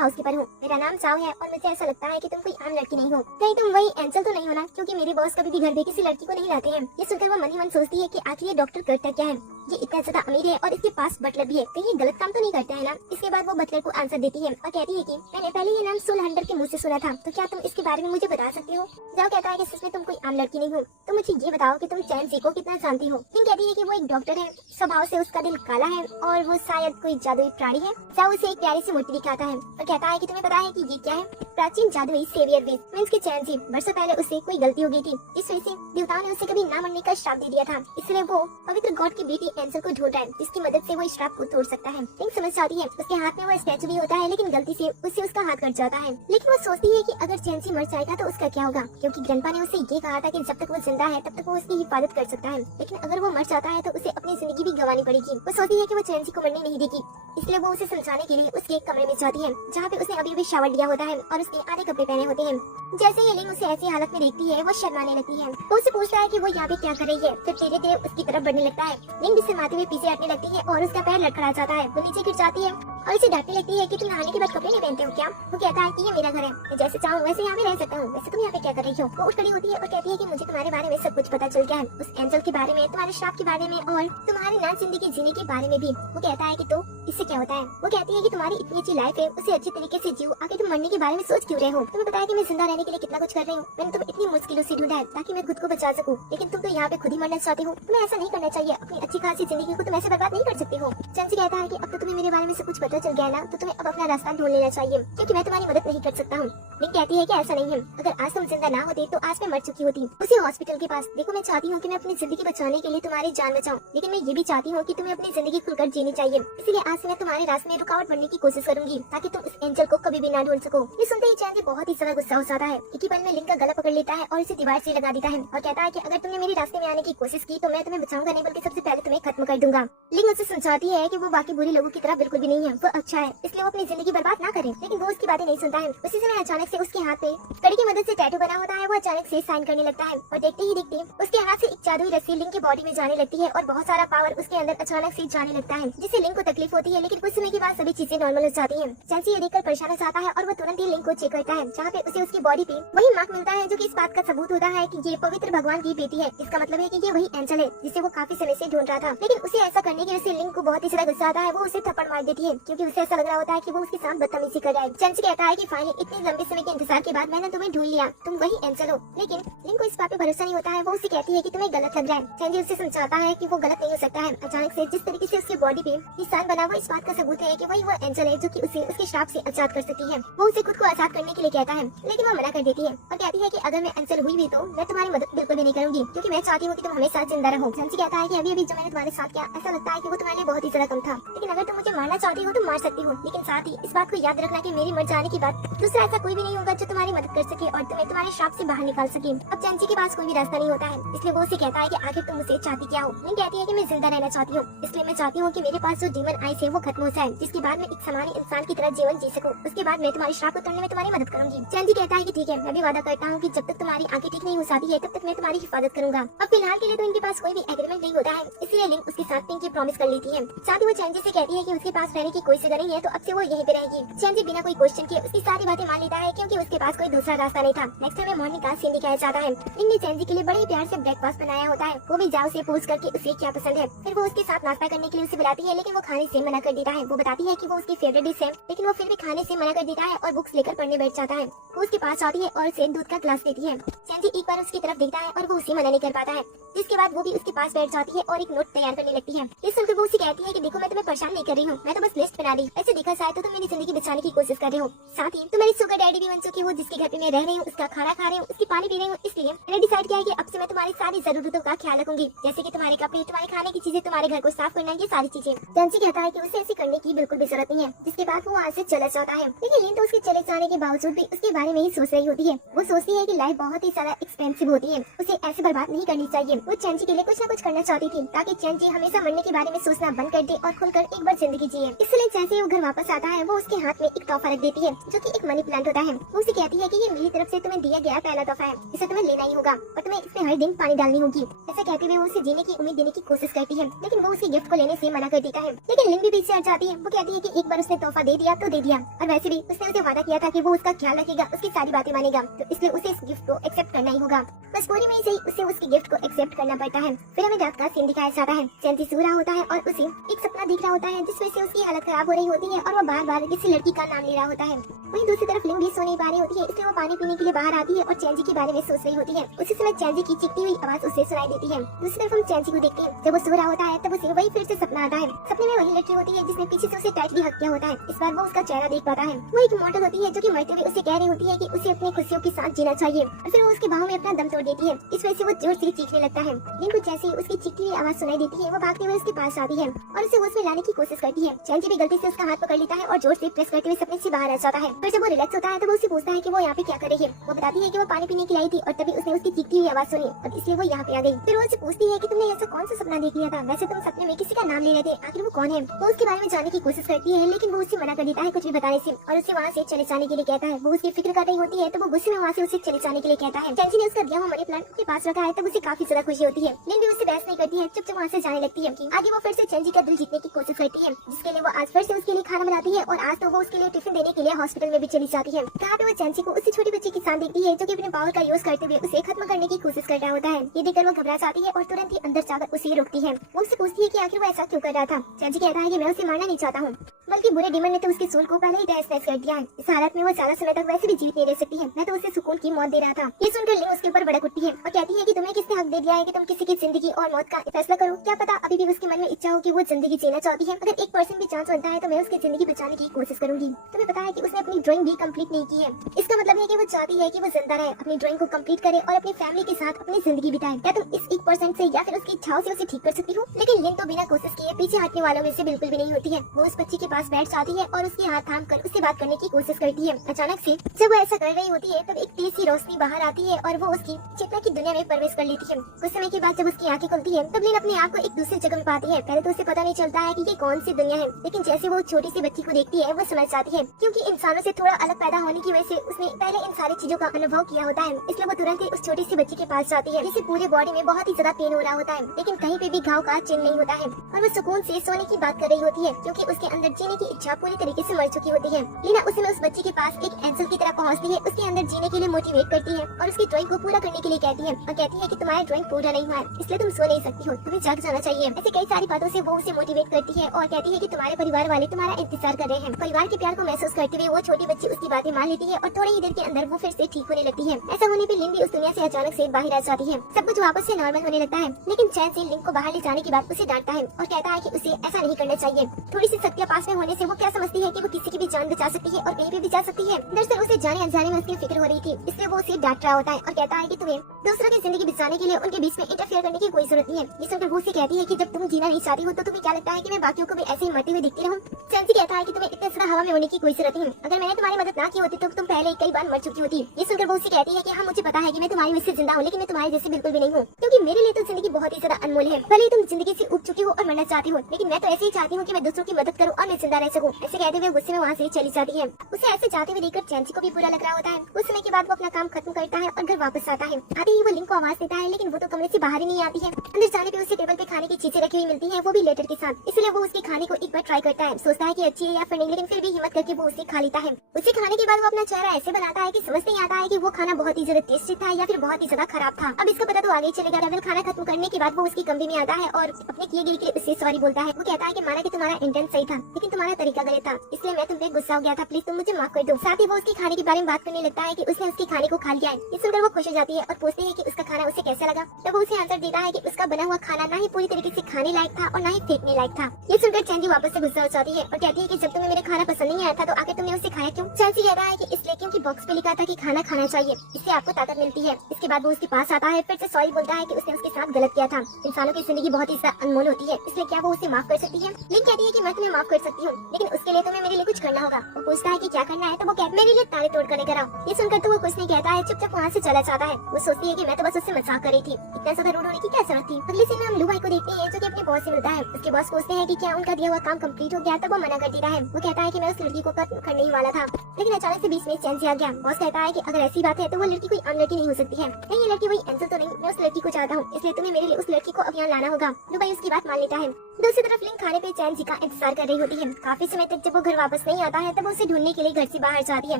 हाउसकीपर हूँ, मेरा नाम चाव है और मुझे ऐसा लगता है कि तुम कोई आम लड़की नहीं हो, कहीं तुम वही एंजल तो नहीं हो ना, क्योंकि मेरे बॉस कभी भी घर पे किसी लड़की को नहीं लाते हैं। ये सुनकर वो मन ही मन सोचती है कि आखिर ये डॉक्टर करता क्या है, ये इतना ज्यादा अमीर है और इसके पास बटलर भी है, कहीं ये गलत काम तो नहीं करता है ना। इसके बाद वो बटलर को आंसर देती है और कहती है कि मैंने पहले ये नाम सोल हंटर के मुंह से सुना था, तो क्या तुम इसके बारे में मुझे बता सकती हो। जाओ कहता है कि सच में तुम कोई आम लड़की नहीं हो, तो मुझे ये बताओ कि तुम चैंसी को कितना जानती हो। लिंग कहती है कि वो एक डॉक्टर है, स्वभाव से उसका दिल काला है और वो शायद कोई जादुई प्राणी है। जाओ उसे एक प्यारी सी मूर्ति दिखाता है और कहता है कि तुम्हें पता है कि ये क्या है, प्राचीन जादुई सेवियर वेद मींस की चैंसी। वर्षों पहले उसे कोई गलती हो गई थी, इस वजह से देवताओं ने उसे कभी ना मरने का श्राप दे दिया था, इसलिए वो पवित्र गॉड की बेटी एंजल को ढूंढ रहा है जिसकी मदद से वो इस श्राप को तोड़ सकता है। लिंग समझ जाती है, उसके हाथ में वो स्टैचू भी होता है, लेकिन गलती से उससे उसका हाथ कट जाता है। लेकिन वो सोचती है कि अगर चैंसी मर जाएगा तो उसका क्या होगा, क्योंकि ग्रैंडपा ने उसे ये कहा था कि जब तक वो जिंदा है तब तक वो उसकी हिफाजत कर सकता है, लेकिन अगर वो मर जाता है तो उसे अपनी जिंदगी भी गंवानी पड़ेगी। वो सोचती है कि वो चैंसी को मरने नहीं देगी, इसलिए वो उसे समझाने के लिए उसके एक कमरे में जाती है जहाँ पे उसने अभी शावर लिया होता है और उसके आधे कपड़े पहने होते हैं। जैसे ही लिंग उसे ऐसी हालत में देखती है वो शर्माने लगती है। वो उससे पूछता है कि वो यहाँ पे क्या कर रही है, फिर धीरे धीरे उसकी तरफ बढ़ने लगता है। लिंग भी शर्माते हुए पीछे हटने लगती है और उसका पैर लड़खड़ा जाता है। वो नीचे गिर जाती है और इसे डांटने लगती है कि तुम नहाने के बाद कपड़े नहीं पहनते हो क्या। वो कहता है कि ये मेरा घर है, मैं जैसे चाहूँ वैसे यहाँ पे रह सकता हूँ, वैसे तुम यहाँ पे क्या कर रही हो। वो उठ खड़ी होती है और कहती है कि मुझे तुम्हारे बारे में सब कुछ पता चल गया है, उस एंजल के बारे में, तुम्हारे श्राप के बारे में और तुम्हारी नई जिंदगी जीने के बारे में भी। वो कहता है कि तो इससे क्या होता है। वो कहती है कि तुम्हारी इतनी अच्छी लाइफ है, उसे अच्छी तरीके से जियो, आगे तुम मरने के बारे में सोच क्यों रहे हो। तुम्हें पता है कि मैं जिंदा रहने के लिए कितना कुछ कर रही हूँ, मैंने तुम्हें इतनी मुश्किलों से ढूंढा है ताकि मैं खुद को बचा सकूं, लेकिन तुम तो यहाँ पे खुद ही मरना चाहते हो। तुम्हें ऐसा नहीं करना चाहिए, अपनी अच्छी खासी जिंदगी को तुम ऐसे बर्बाद नहीं कर सकते हो। चैंसी कहता है कि अब तो तुम्हें मेरे बारे में सब कुछ पता चल गया ना, तो तुम्हें अब अपना रास्ता ढूंढ लेना चाहिए, क्योंकि मैं तुम्हारी मदद नहीं कर सकता हूँ। लिंग कहती है कि ऐसा नहीं है, अगर आज तुम जिंदा ना होती तो आज मैं मर चुकी होती उसी हॉस्पिटल के पास। देखो मैं चाहती हूँ कि मैं अपनी जिंदगी बचाने के लिए तुम्हारी जान बचाऊं, लेकिन मैं ये भी चाहती हूँ कि तुम्हें अपनी जिंदगी खुलकर जीनी चाहिए, इसलिए आज मैं तुम्हारे रास्ते में रुकावट बनने की कोशिश करूंगी ताकि तुम इस एंजल को कभी भी ना ढूंढ सको। ये सुनते ही चैंसी बहुत ही ज्यादा गुस्सा हो जाता है। एक ही पल में लिंग का गला पकड़ लेता है और इसे दीवार से लगा देता है और कहता है कि अगर तुमने मेरे रास्ते में आने की कोशिश की तो मैं तुम्हें बचाऊंगा नहीं, बल्कि सबसे पहले तुम्हें खत्म कर दूंगा। लिंग उसे समझाती है कि वो बाकी बुरे लोगों की तरह बिल्कुल भी नहीं है, वो अच्छा है, इसलिए वो अपनी जिंदगी बर्बाद ना करे, लेकिन वो उसकी बातें नहीं सुनता है। उसी समय अचानक से उसके हाथ पे कड़ी की मदद से टैटू बना होता है। वो अचानक से साइन करने लगता है और देखते ही देखते उसके हाथ से एक जादुई रस्सी लिंग की बॉडी में जाने लगती है और बहुत सारा पावर उसके अंदर अचानक से जाने लगता है, जिससे लिंग को तकलीफ होती है, लेकिन कुछ समय के बाद सभी चीजें नॉर्मल हो जाती हैं। चैंसी ये देखकर परेशान हो जाता है और वो तुरंत ही लिंग को चेक करता है, जहाँ पे उसे उसकी बॉडी पे वही मार्क मिलता है जो कि इस बात का सबूत होता है कि ये पवित्र भगवान की बेटी है। इसका मतलब है कि ये वही एंजल है जिसे वो काफी समय से ढूंढ रहा था। लेकिन उसे ऐसा करने की वजह से लिंग को बहुत ही ज्यादा गुस्सा आता है। वो उसे थप्पड़ मार देती है क्योंकि उसे ऐसा लग रहा होता है कि वो उसके साथ बदतमीजी कर रहा है। चैंसी कहता है कि फाइनली इतने लंबे समय के इंतजार के बाद मैंने तुम्हें ढूंढ लिया, तुम वही एंजल हो। लेकिन लिंग को इस बात पे भरोसा नहीं होता है। वो उसे कहती है कि तुम्हें गलत लग रहा है। चैंसी उसे समझाता है कि वो गलत नहीं हो सकता है। अचानक से जिस तरीके से उसकी बॉडी पे निशान बना वो इस बात का सबूत है कि वही वो एंजल है जो कि उसे उसके श्राप से आजाद कर सकती है। वो उसे खुद को आजाद करने के लिए कहता है, लेकिन वो मना कर देती है और कहती है कि अगर मैं एंजल हुई भी तो मैं तुम्हारी मदद बिल्कुल भी नहीं करूंगी, क्योंकि मैं चाहती हूँ कि तुम हमेशा जिंदा रहो। चैंसी कहता है कि अभी अभी जो मैंने तुम्हारे साथ किया ऐसा लगता है कि वो तुम्हारे लिए बहुत ही ज्यादा कम था, लेकिन अगर तुम मुझे मारना चाहती हो तो मार सकती हो, लेकिन साथ ही इस बात को याद रखना कि मेरी मर जाने के बाद दूसरा ऐसा कोई भी नहीं होगा जो तुम्हारी मदद कर सके और तुम्हें तुम्हारे श्राप से बाहर निकाल सके। अब चैंसी के पास कोई भी रास्ता नहीं होता है, इसलिए वो उसे कहता है कि आखिर तुम मुझसे चाहती क्या हो। लिंग कहती है कि मैं जिंदा रहना चाहती हूँ, इसलिए मैं चाहती हूँ कि मेरे पास जो डीमन आइस है वो खत्म हो जाए, जिसके बाद मैं एक सामान्य इंसान की तरह जीवन जी सकूँ। उसके बाद मैं तुम्हारे श्राप को तोड़ने में तुम्हारी मदद करूंगी। चैंसी कहता है कि ठीक है, मैं भी वादा करता हूँ कि जब तक तुम्हारी आंखें ठीक नहीं हो जाती है तब तक मैं तुम्हारी हिफाजत करूंगा। अब फिलहाल के लिए तो इनके पास कोई भी एग्रीमेंट नहीं होता है, इसलिए लिंग उसके साथ पिंक की प्रॉमिस कर लेती है। साथ ही वो चैंसी से कहती है कि उसके पास रहने की कोई जगह नहीं है, तो अब से वो यहीं पे रहेगी। चैंसी बिना कोई क्वेश्चन किए उसकी सारी बातें मान लेता है क्योंकि उसके पास कोई दूसरा रास्ता नहीं था। नेक्स्ट टाइम मॉर्निंग का सीन दिखाया जाता है। लिंग ने चैंसी के लिए बड़े प्यार से ब्रेकफास्ट बनाया होता है। वो भी जाओ से पूछ करके उसे क्या पसंद है। फिर वो उसके साथ नाश्ता करने के लिए उसे बुलाती है, लेकिन वो खाने से मना कर देता है। वो बताती है कि वो उसकी फेवरेट डिश है, लेकिन वो फिर भी खाने से मना कर देता है और बुक्स लेकर पढ़ने बैठ जाता है। वो उसके पास आती है और उसे दूध का ग्लास देती है। चैंसी एक बार उसकी तरफ देखता है और वो उसे मना नहीं कर पाता है, जिसके बाद वो भी उसके पास बैठ जाती है और एक नोट तैयार करने लगती है। इस सुनकर वो उसे कहती है कि देखो मैं तुम्हें परेशान नहीं कर रही हूँ, मैं तो बस लिस्ट बना रही। ऐसे देखा जाए तो तुम मेरी जिंदगी बचाने की कोशिश कर रहे हो। साथ ही तुम्हारी शुगर डैडी भी बन चुके हो, जिसके घर पे मैं रह रही हूँ, उसका खाना खा रही हूँ, उसकी पानी पी रही हूँ। इसलिए मैंने डिसाइड किया है कि अब से मैं तुम्हारी सारी जरूरतों का ख्याल रखूंगी, जैसे कि तुम्हारे कपड़े, तुम्हारे खाने की चीजें, तुम्हारे घर को साफ करना, ये सारी चीजें। चैंसी कहता है कि उसे ऐसे करने की बिल्कुल भी जरूरत नहीं है, जिसके बाद वो वहाँ से चला जाता है। लेकिन लिन तो उसके चले जाने के बावजूद भी उसके बारे में ही सोच रही होती है। वो सोचती है कि लाइफ बहुत ही ज्यादा एक्सपेंसिव होती है, उसे ऐसे बर्बाद नहीं करनी चाहिए। वो चैंसी के लिए कुछ न कुछ करना चाहती थी, ताकि चैंसी हमेशा मरने के बारे में सोचना बंद कर दे और खुलकर एक बार जिंदगी जिए। इसलिए जैसे वो घर वापस आता है, वो उसके हाथ में एक तोहफा रख देती है, जो कि एक मनी प्लांट होता है। वो उसे कहती है कि ये मेरी तरफ से तुम्हें दिया गया पहला तोहफा है, इसे तुम्हें लेना ही होगा और तुम्हें इसमें हर दिन पानी डालनी होगी। ऐसा कहते हुए वो उसे जीने की उम्मीद देने की कोशिश करती है, लेकिन वो उसके गिफ्ट को लेने से मना कर देता है। लेकिन लिन भी पीछे हट जाती है। वो कहती है कि एक बार उसने तोहफा दे दिया तो दे दिया, और वैसे भी उसने उसे वादा किया था कि वो उसका ख्याल रखेगा, उसकी सारी बातें मानेगा, तो इसलिए उसे इस गिफ्ट को एक्सेप्ट करना ही होगा। बस पूरी में ही सही उसे उसके गिफ्ट को एक्सेप्ट करना पड़ता है। फिर हमें रात का सीन दिखाया जाता है। चैंसी सो रहा होता है और उसे एक सपना दिख रहा होता है, जिस वजह से उसकी हालत खराब हो रही होती है और वो बार बार किसी लड़की का नाम ले रहा होता है। वहीं दूसरी तरफ लिन भी सो नहीं पा रही होती है, इसलिए वो पानी पीने के लिए बाहर आती है और चैंसी के बारे में सोच रही होती है। उसी समय चैंसी की चीखती हुई आवाज उसे सुनाई देती है। दूसरी तरफ हम चैंसी को देखते हैं। जब वो सो रहा होता है तब उसे वही फिर से सपना आता है। सपने में वही लड़की होती है जिसने पीछे से उसे टाइटली हक किया होता है। इस बार वो उसका चेहरा देख पाता है। वो एक मॉडल होती है जो कि मरते हुए उसे कह रही होती है कि उसे अपनी खुशियों के साथ जीना चाहिए, और फिर वो उसके बाहों में अपना दम तोड़ देती है। इस वजह से वो जोर से चीखने लगता है। लिन को जैसे ही उसकी चीखती हुई आवाज सुनाई देती है, वो भागते हुए उसके पास आती है और उसे होश में लाने की कोशिश करती है। चैंसी भी गलती से उसका हाथ पकड़ लेता है और जोर से प्रेस करते हुए सपने से बाहर आ जाता है। फिर जब वो रिलैक्स होता है तो वो उससे पूछता है कि वो यहाँ पे क्या कर रही है। वो बताती है कि वो पानी पीने के लिए आई थी और तभी उसने उसकी चीखती हुई आवाज सुनी और इसलिए वो यहाँ पे आ गई। फिर वो उससे पूछती है कि तुमने ऐसा कौन सा सपना देख लिया था, वैसे तुम सपने में किसी का नाम ले रहे थे, आखिर वो कौन है। वो उसके बारे में जानने की कोशिश करती है, लेकिन वो उससे मना कर देता है कुछ भी बताने से और उसे वहाँ से चले जाने के लिए कहता है। वो उसकी फिक्र कर रही होती है तो वो गुस्से में वहाँ से उसे चले जाने के लिए कहता है। चैंसी ने उसका दिया हुआ मनी प्लांट अपने पास रखा है, तब उसे काफी ज्यादा खुशी होती है। लिन भी उससे बहस नहीं करती है, चुपचाप वहाँ से जाने लगती है। आगे वो फिर से चैंसी का दिल जीतने की कोशिश करती है, जिसके लिए वो आज फिर से उसके लिए खाना बनाती है और आज तो वो उसके लिए टिफिन देने के लिए हॉस्पिटल में भी चली जाती है। जहाँ पे वो चैंसी को उसी छोटी बच्ची के साथ देखती है, जो कि अपने पावर का यूज करते हुए उसे खत्म करने की कोशिश कर रहा होता है। ये देखकर वो घबरा जाती है और तुरंत ही अंदर जाकर उसे रोकती है। वो उससे पूछती है कि आखिर वो ऐसा क्यों कर रहा था। चैंसी कहता है कि मैं उसे मारना नहीं चाहता हूँ, बल्कि बुरे डीमन ने तो उसके सोल को पहले ही तहस नहस कर दिया है। इस हालत में वो ज्यादा समय तक वैसे भी जीवित नहीं रह सकती है, मैं तो उसे सुकून की मौत दे रहा था। ये सुनकर लिन उसके ऊपर भड़क उठती है और कहती है कि तुम्हें किसने हक दे दिया है कि तुम किसी की जिंदगी और मौत का फैसला करो। क्या पता अभी भी उसके मन में इच्छा हो कि वो जिंदगी जीना चाहती है। अगर 1% भी चांस बनता है तो मैं उसकी जिंदगी बचाने की कोशिश करूंगी। तुम्हें पता है कि उसने अपनी ड्राइंग भी कंप्लीट नहीं की है। इसका मतलब है कि वो चाहती है कि वो जिंदा रहे, अपनी ड्राइंग को कंप्लीट करे और अपनी फैमिली के साथ अपनी जिंदगी बिताए। क्या तुम इस 1% से या फिर उसकी इच्छाओं से उसे ठीक कर सकती हो? लेकिन लिन तो बिना कोशिश किए पीछे हटने वालों में से बिल्कुल भी नहीं होती है। वो उस बच्ची के पास बैठ जाती है और उसके हाथ थाम कर उससे बात करने की कोशिश करती है। अचानक से जब वो ऐसा कर रही होती है तब एक तेज सी रोशनी बाहर आती है और वो उसकी चेतना की दुनिया में प्रवेश कर लेती है। कुछ समय के बाद जब उसकी आंखें खुलती है तब लिन अपने आप को एक दूसरी जगह में पाती है। पहले तो उसे पता नहीं चलता है कि ये कौन सी दुनिया है, लेकिन जैसे वो छोटी सी बच्ची को देखती है वो समझ जाती है, क्योंकि इंसानों से थोड़ा अलग पैदा होने की वजह से उसने पहले इन सारी चीजों का अनुभव किया होता है। इसलिए वो तुरंत ही उस छोटी सी बच्ची के पास जाती है, जिसे पूरे बॉडी में बहुत ही ज्यादा पेन हो रहा होता है, लेकिन कहीं पे भी घाव का चिन्ह नहीं होता है और वो सुकून से सोने की बात कर रही होती है, क्योंकि उसके अंदर जीने की इच्छा पूरी तरीके से मर चुकी होती है। लीना उस समय उस बच्ची के पास एक एंजल की तरह पहुंचती है, उसके अंदर जीने के लिए मोटिवेट करती है और उसकी ड्राइंग को पूरा करने के लिए कहती है और कहती है कि तुम्हारा ड्राइंग पूरा नहीं हुआ है, इसलिए तुम सो नहीं सकती हो, तुम्हें जाग जाना चाहिए। ऐसे कई सारी बातों से वो उसे मोटिवेट करती है और कहती है कि तुम्हारे परिवार वाले तुम्हारा इंतजार कर रहे हैं। परिवार के प्यार को महसूस करते हुए वो छोटी बच्ची उसकी बातें मान लेती है और थोड़ी ही देर के अंदर वो फिर से ठीक होने लगती है। ऐसा होने पे लिन भी उस दुनिया से अचानक से बाहर आ जाती है। सब कुछ वापस से नॉर्मल होने लगता है, लेकिन चैंसी लिन को बाहर ले जाने के बाद उसे डांटता है और कहता है कि उसे ऐसा नहीं करना चाहिए। थोड़ी सी शक्तियाँ पास में होने से वो क्या समझती है कि वो किसी की भी जान बचा सकती है और कहीं पे भी जा सकती है। दरअसल उसे जाने अनजाने में उसकी फिक्र हो रही थी, इसलिए वो उसे डांट रहा होता है और कहता है कि तुम्हें दूसरों की जिंदगी बचाने के लिए उनके बीच में इंटरफेयर करने की कोई जरूरत नहीं है। ये सुनकर वो उसे कहती है कि जब तुम जीना नहीं चाहती हो तो तुम्हें क्या लगता है कि मैं बाकियों को भी ऐसे ही मरते हुए दिखती रहूं? चैंसी कहता है कि तुम्हें इतने ज्यादा हवा में होने की कोई जरूरत नहीं है, अगर मैंने तुम्हारी मदद ना की होती तो तुम पहले कई बार मर चुकी होती। ये सुनकर वो उसे कहती है कि हाँ मुझे पता है कि मैं तुम्हारी वजह से जिंदा हूँ, लेकिन मैं तुम्हारे जैसे बिल्कुल भी नहीं हूँ, क्योंकि मेरे लिए तो जिंदगी बहुत ही ज्यादा अनमोल है। भले ही तुम जिंदगी से उब चुकी हो और मरना चाहती हो, लेकिन मैं तो ऐसे ही चाहती हूँ कि मैं दूसरों की मदद करूँ और मैं जिंदा रह सकूँ। ऐसे कहते हुए गुस्से में वहाँ से चली जाती है। उसे ऐसे जाते हुए देखकर चैंसी को भी बुरा लग रहा होता है। कुछ समय के बाद वो अपना काम खत्म करता है और घर वापस आता है। आते ही वो लिन को आवाज देता है, लेकिन वो तो कमरे से बाहर ही नहीं आती है। अंदर जाने पे उसे टेबल पे खाने की चीजें रखी हुई मिलती है, वो भी लेटर के साथ। इसलिए वो उसके खाने को एक बार ट्राई करता है, सोचता है कि अच्छी है या फिर नहीं, लेकिन फिर भी हिम्मत करके वो उसे खा लेता है। उसे खाने के बाद वो अपना चेहरा ऐसे बनाता है कि समझ नहीं आता है कि वो खाना बहुत ही ज्यादा टेस्टी था या फिर बहुत ही ज्यादा खराब था। अब इसका पता तो आगे ही चलेगा। टेबल खाना खत्म करने के बाद वो उसकी कमरे में आता है और अपने किए गिरी के लिए उससे सॉरी बोलता है। वो कहता है कि माना कि तुम्हारा इंटेंट सही था, लेकिन तुम्हारा तरीका गलत था, इसलिए मैं तुम पे गुस्सा हो गया था, प्लीज तुम मुझे माफ कर दो। साथ ही वो उसके खाने के बारे में बात करने लगता है कि उसने उसके खाने को खा लिया है। ये सुनकर वो खुश हो जाती है और पूछती है कि उसका खाना उसे कैसा लगा। तब वो उसे आंसर देता है कि उसका बना हुआ खाना ना ही पूरी तरीके से खाने लायक था और ना ही फेंकने लायक था। ये सुनकर चैंसी वापस से गुस्सा हो जाती है और कहती है कि जब तुम्हें मेरा खाना पसंद नहीं आया था तो आखिर तुमने उसे खाया क्यों? चैंसी कह रहा है कि इस लेकिन की बॉक्स पे लिखा था कि खाना खाना चाहिए, इससे आपको ताकत मिलती है। इसके बाद वो उसके पास आता है, फिर से सॉरी बोलता है कि उसने उसके साथ गलत किया था। इंसानों की जिंदगी बहुत ही अनमोल होती है, इसलिए क्या वो उसे माफ कर सकती है? लिंक कहती है कि मैं तुम्हें माफ कर सकती हूँ, लेकिन उसके लिए तुम्हें मेरे लिए कुछ करना होगा। वो पूछता है कि क्या करना है, तो वो कहता है मेरे लिए ताले तोड़ कर लेकर आओ। ये सुनकर तो वो कुछ नहीं कहता है, चुपचाप वहाँ से चला जाता है। वो सोचती है कि मैं तो बस उससे मजाक कर रही थी, इतना ज्यादा रूड होने की क्या जरूरत थी। अगले सीन में हम लू भाई को देखते हैं जो कि अपने बॉस से मिलता है। उसके बॉस पूछते हैं कि क्या उनका दिया हुआ काम कंप्लीट हो गया, तब वो मना कर देता है। वो कहता है कि मैं उस लड़की को कत्ल करने ही वाला था, लेकिन अचानक से बीच में चैंसी आ गया। बॉस कहता है कि अगर ऐसी बात है तो वो लड़की कोई आम लड़की नहीं हो सकती है। नहीं, ये लड़की वही एंजल तो नहीं, मैं उस लड़की को चाहता हूँ, इसलिए तुम्हें मेरे लिए उस लड़की को अब यहाँ लाना होगा। लू भाई उसकी बात मान लेता है। दूसरी तरफ लिंक खाने पे चैंसी का इंतजार कर रही होती है। काफी समय तक जब वो घर वापस नहीं आता है तब वो उसे ढूंढने के लिए घर से बाहर जाती है,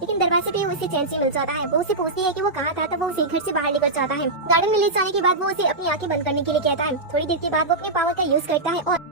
लेकिन दरवाजे पे उसे चैंसी मिल जाता है। वो उसे पूछती है कि वो कहाँ था, तब वो उसे घर से बाहर लेकर जाता है। गार्डन में ले जाने के बाद वो उसे अपनी आंखें बंद करने के लिए कहता है। थोड़ी देर के बाद वो अपने पावर का यूज करता है और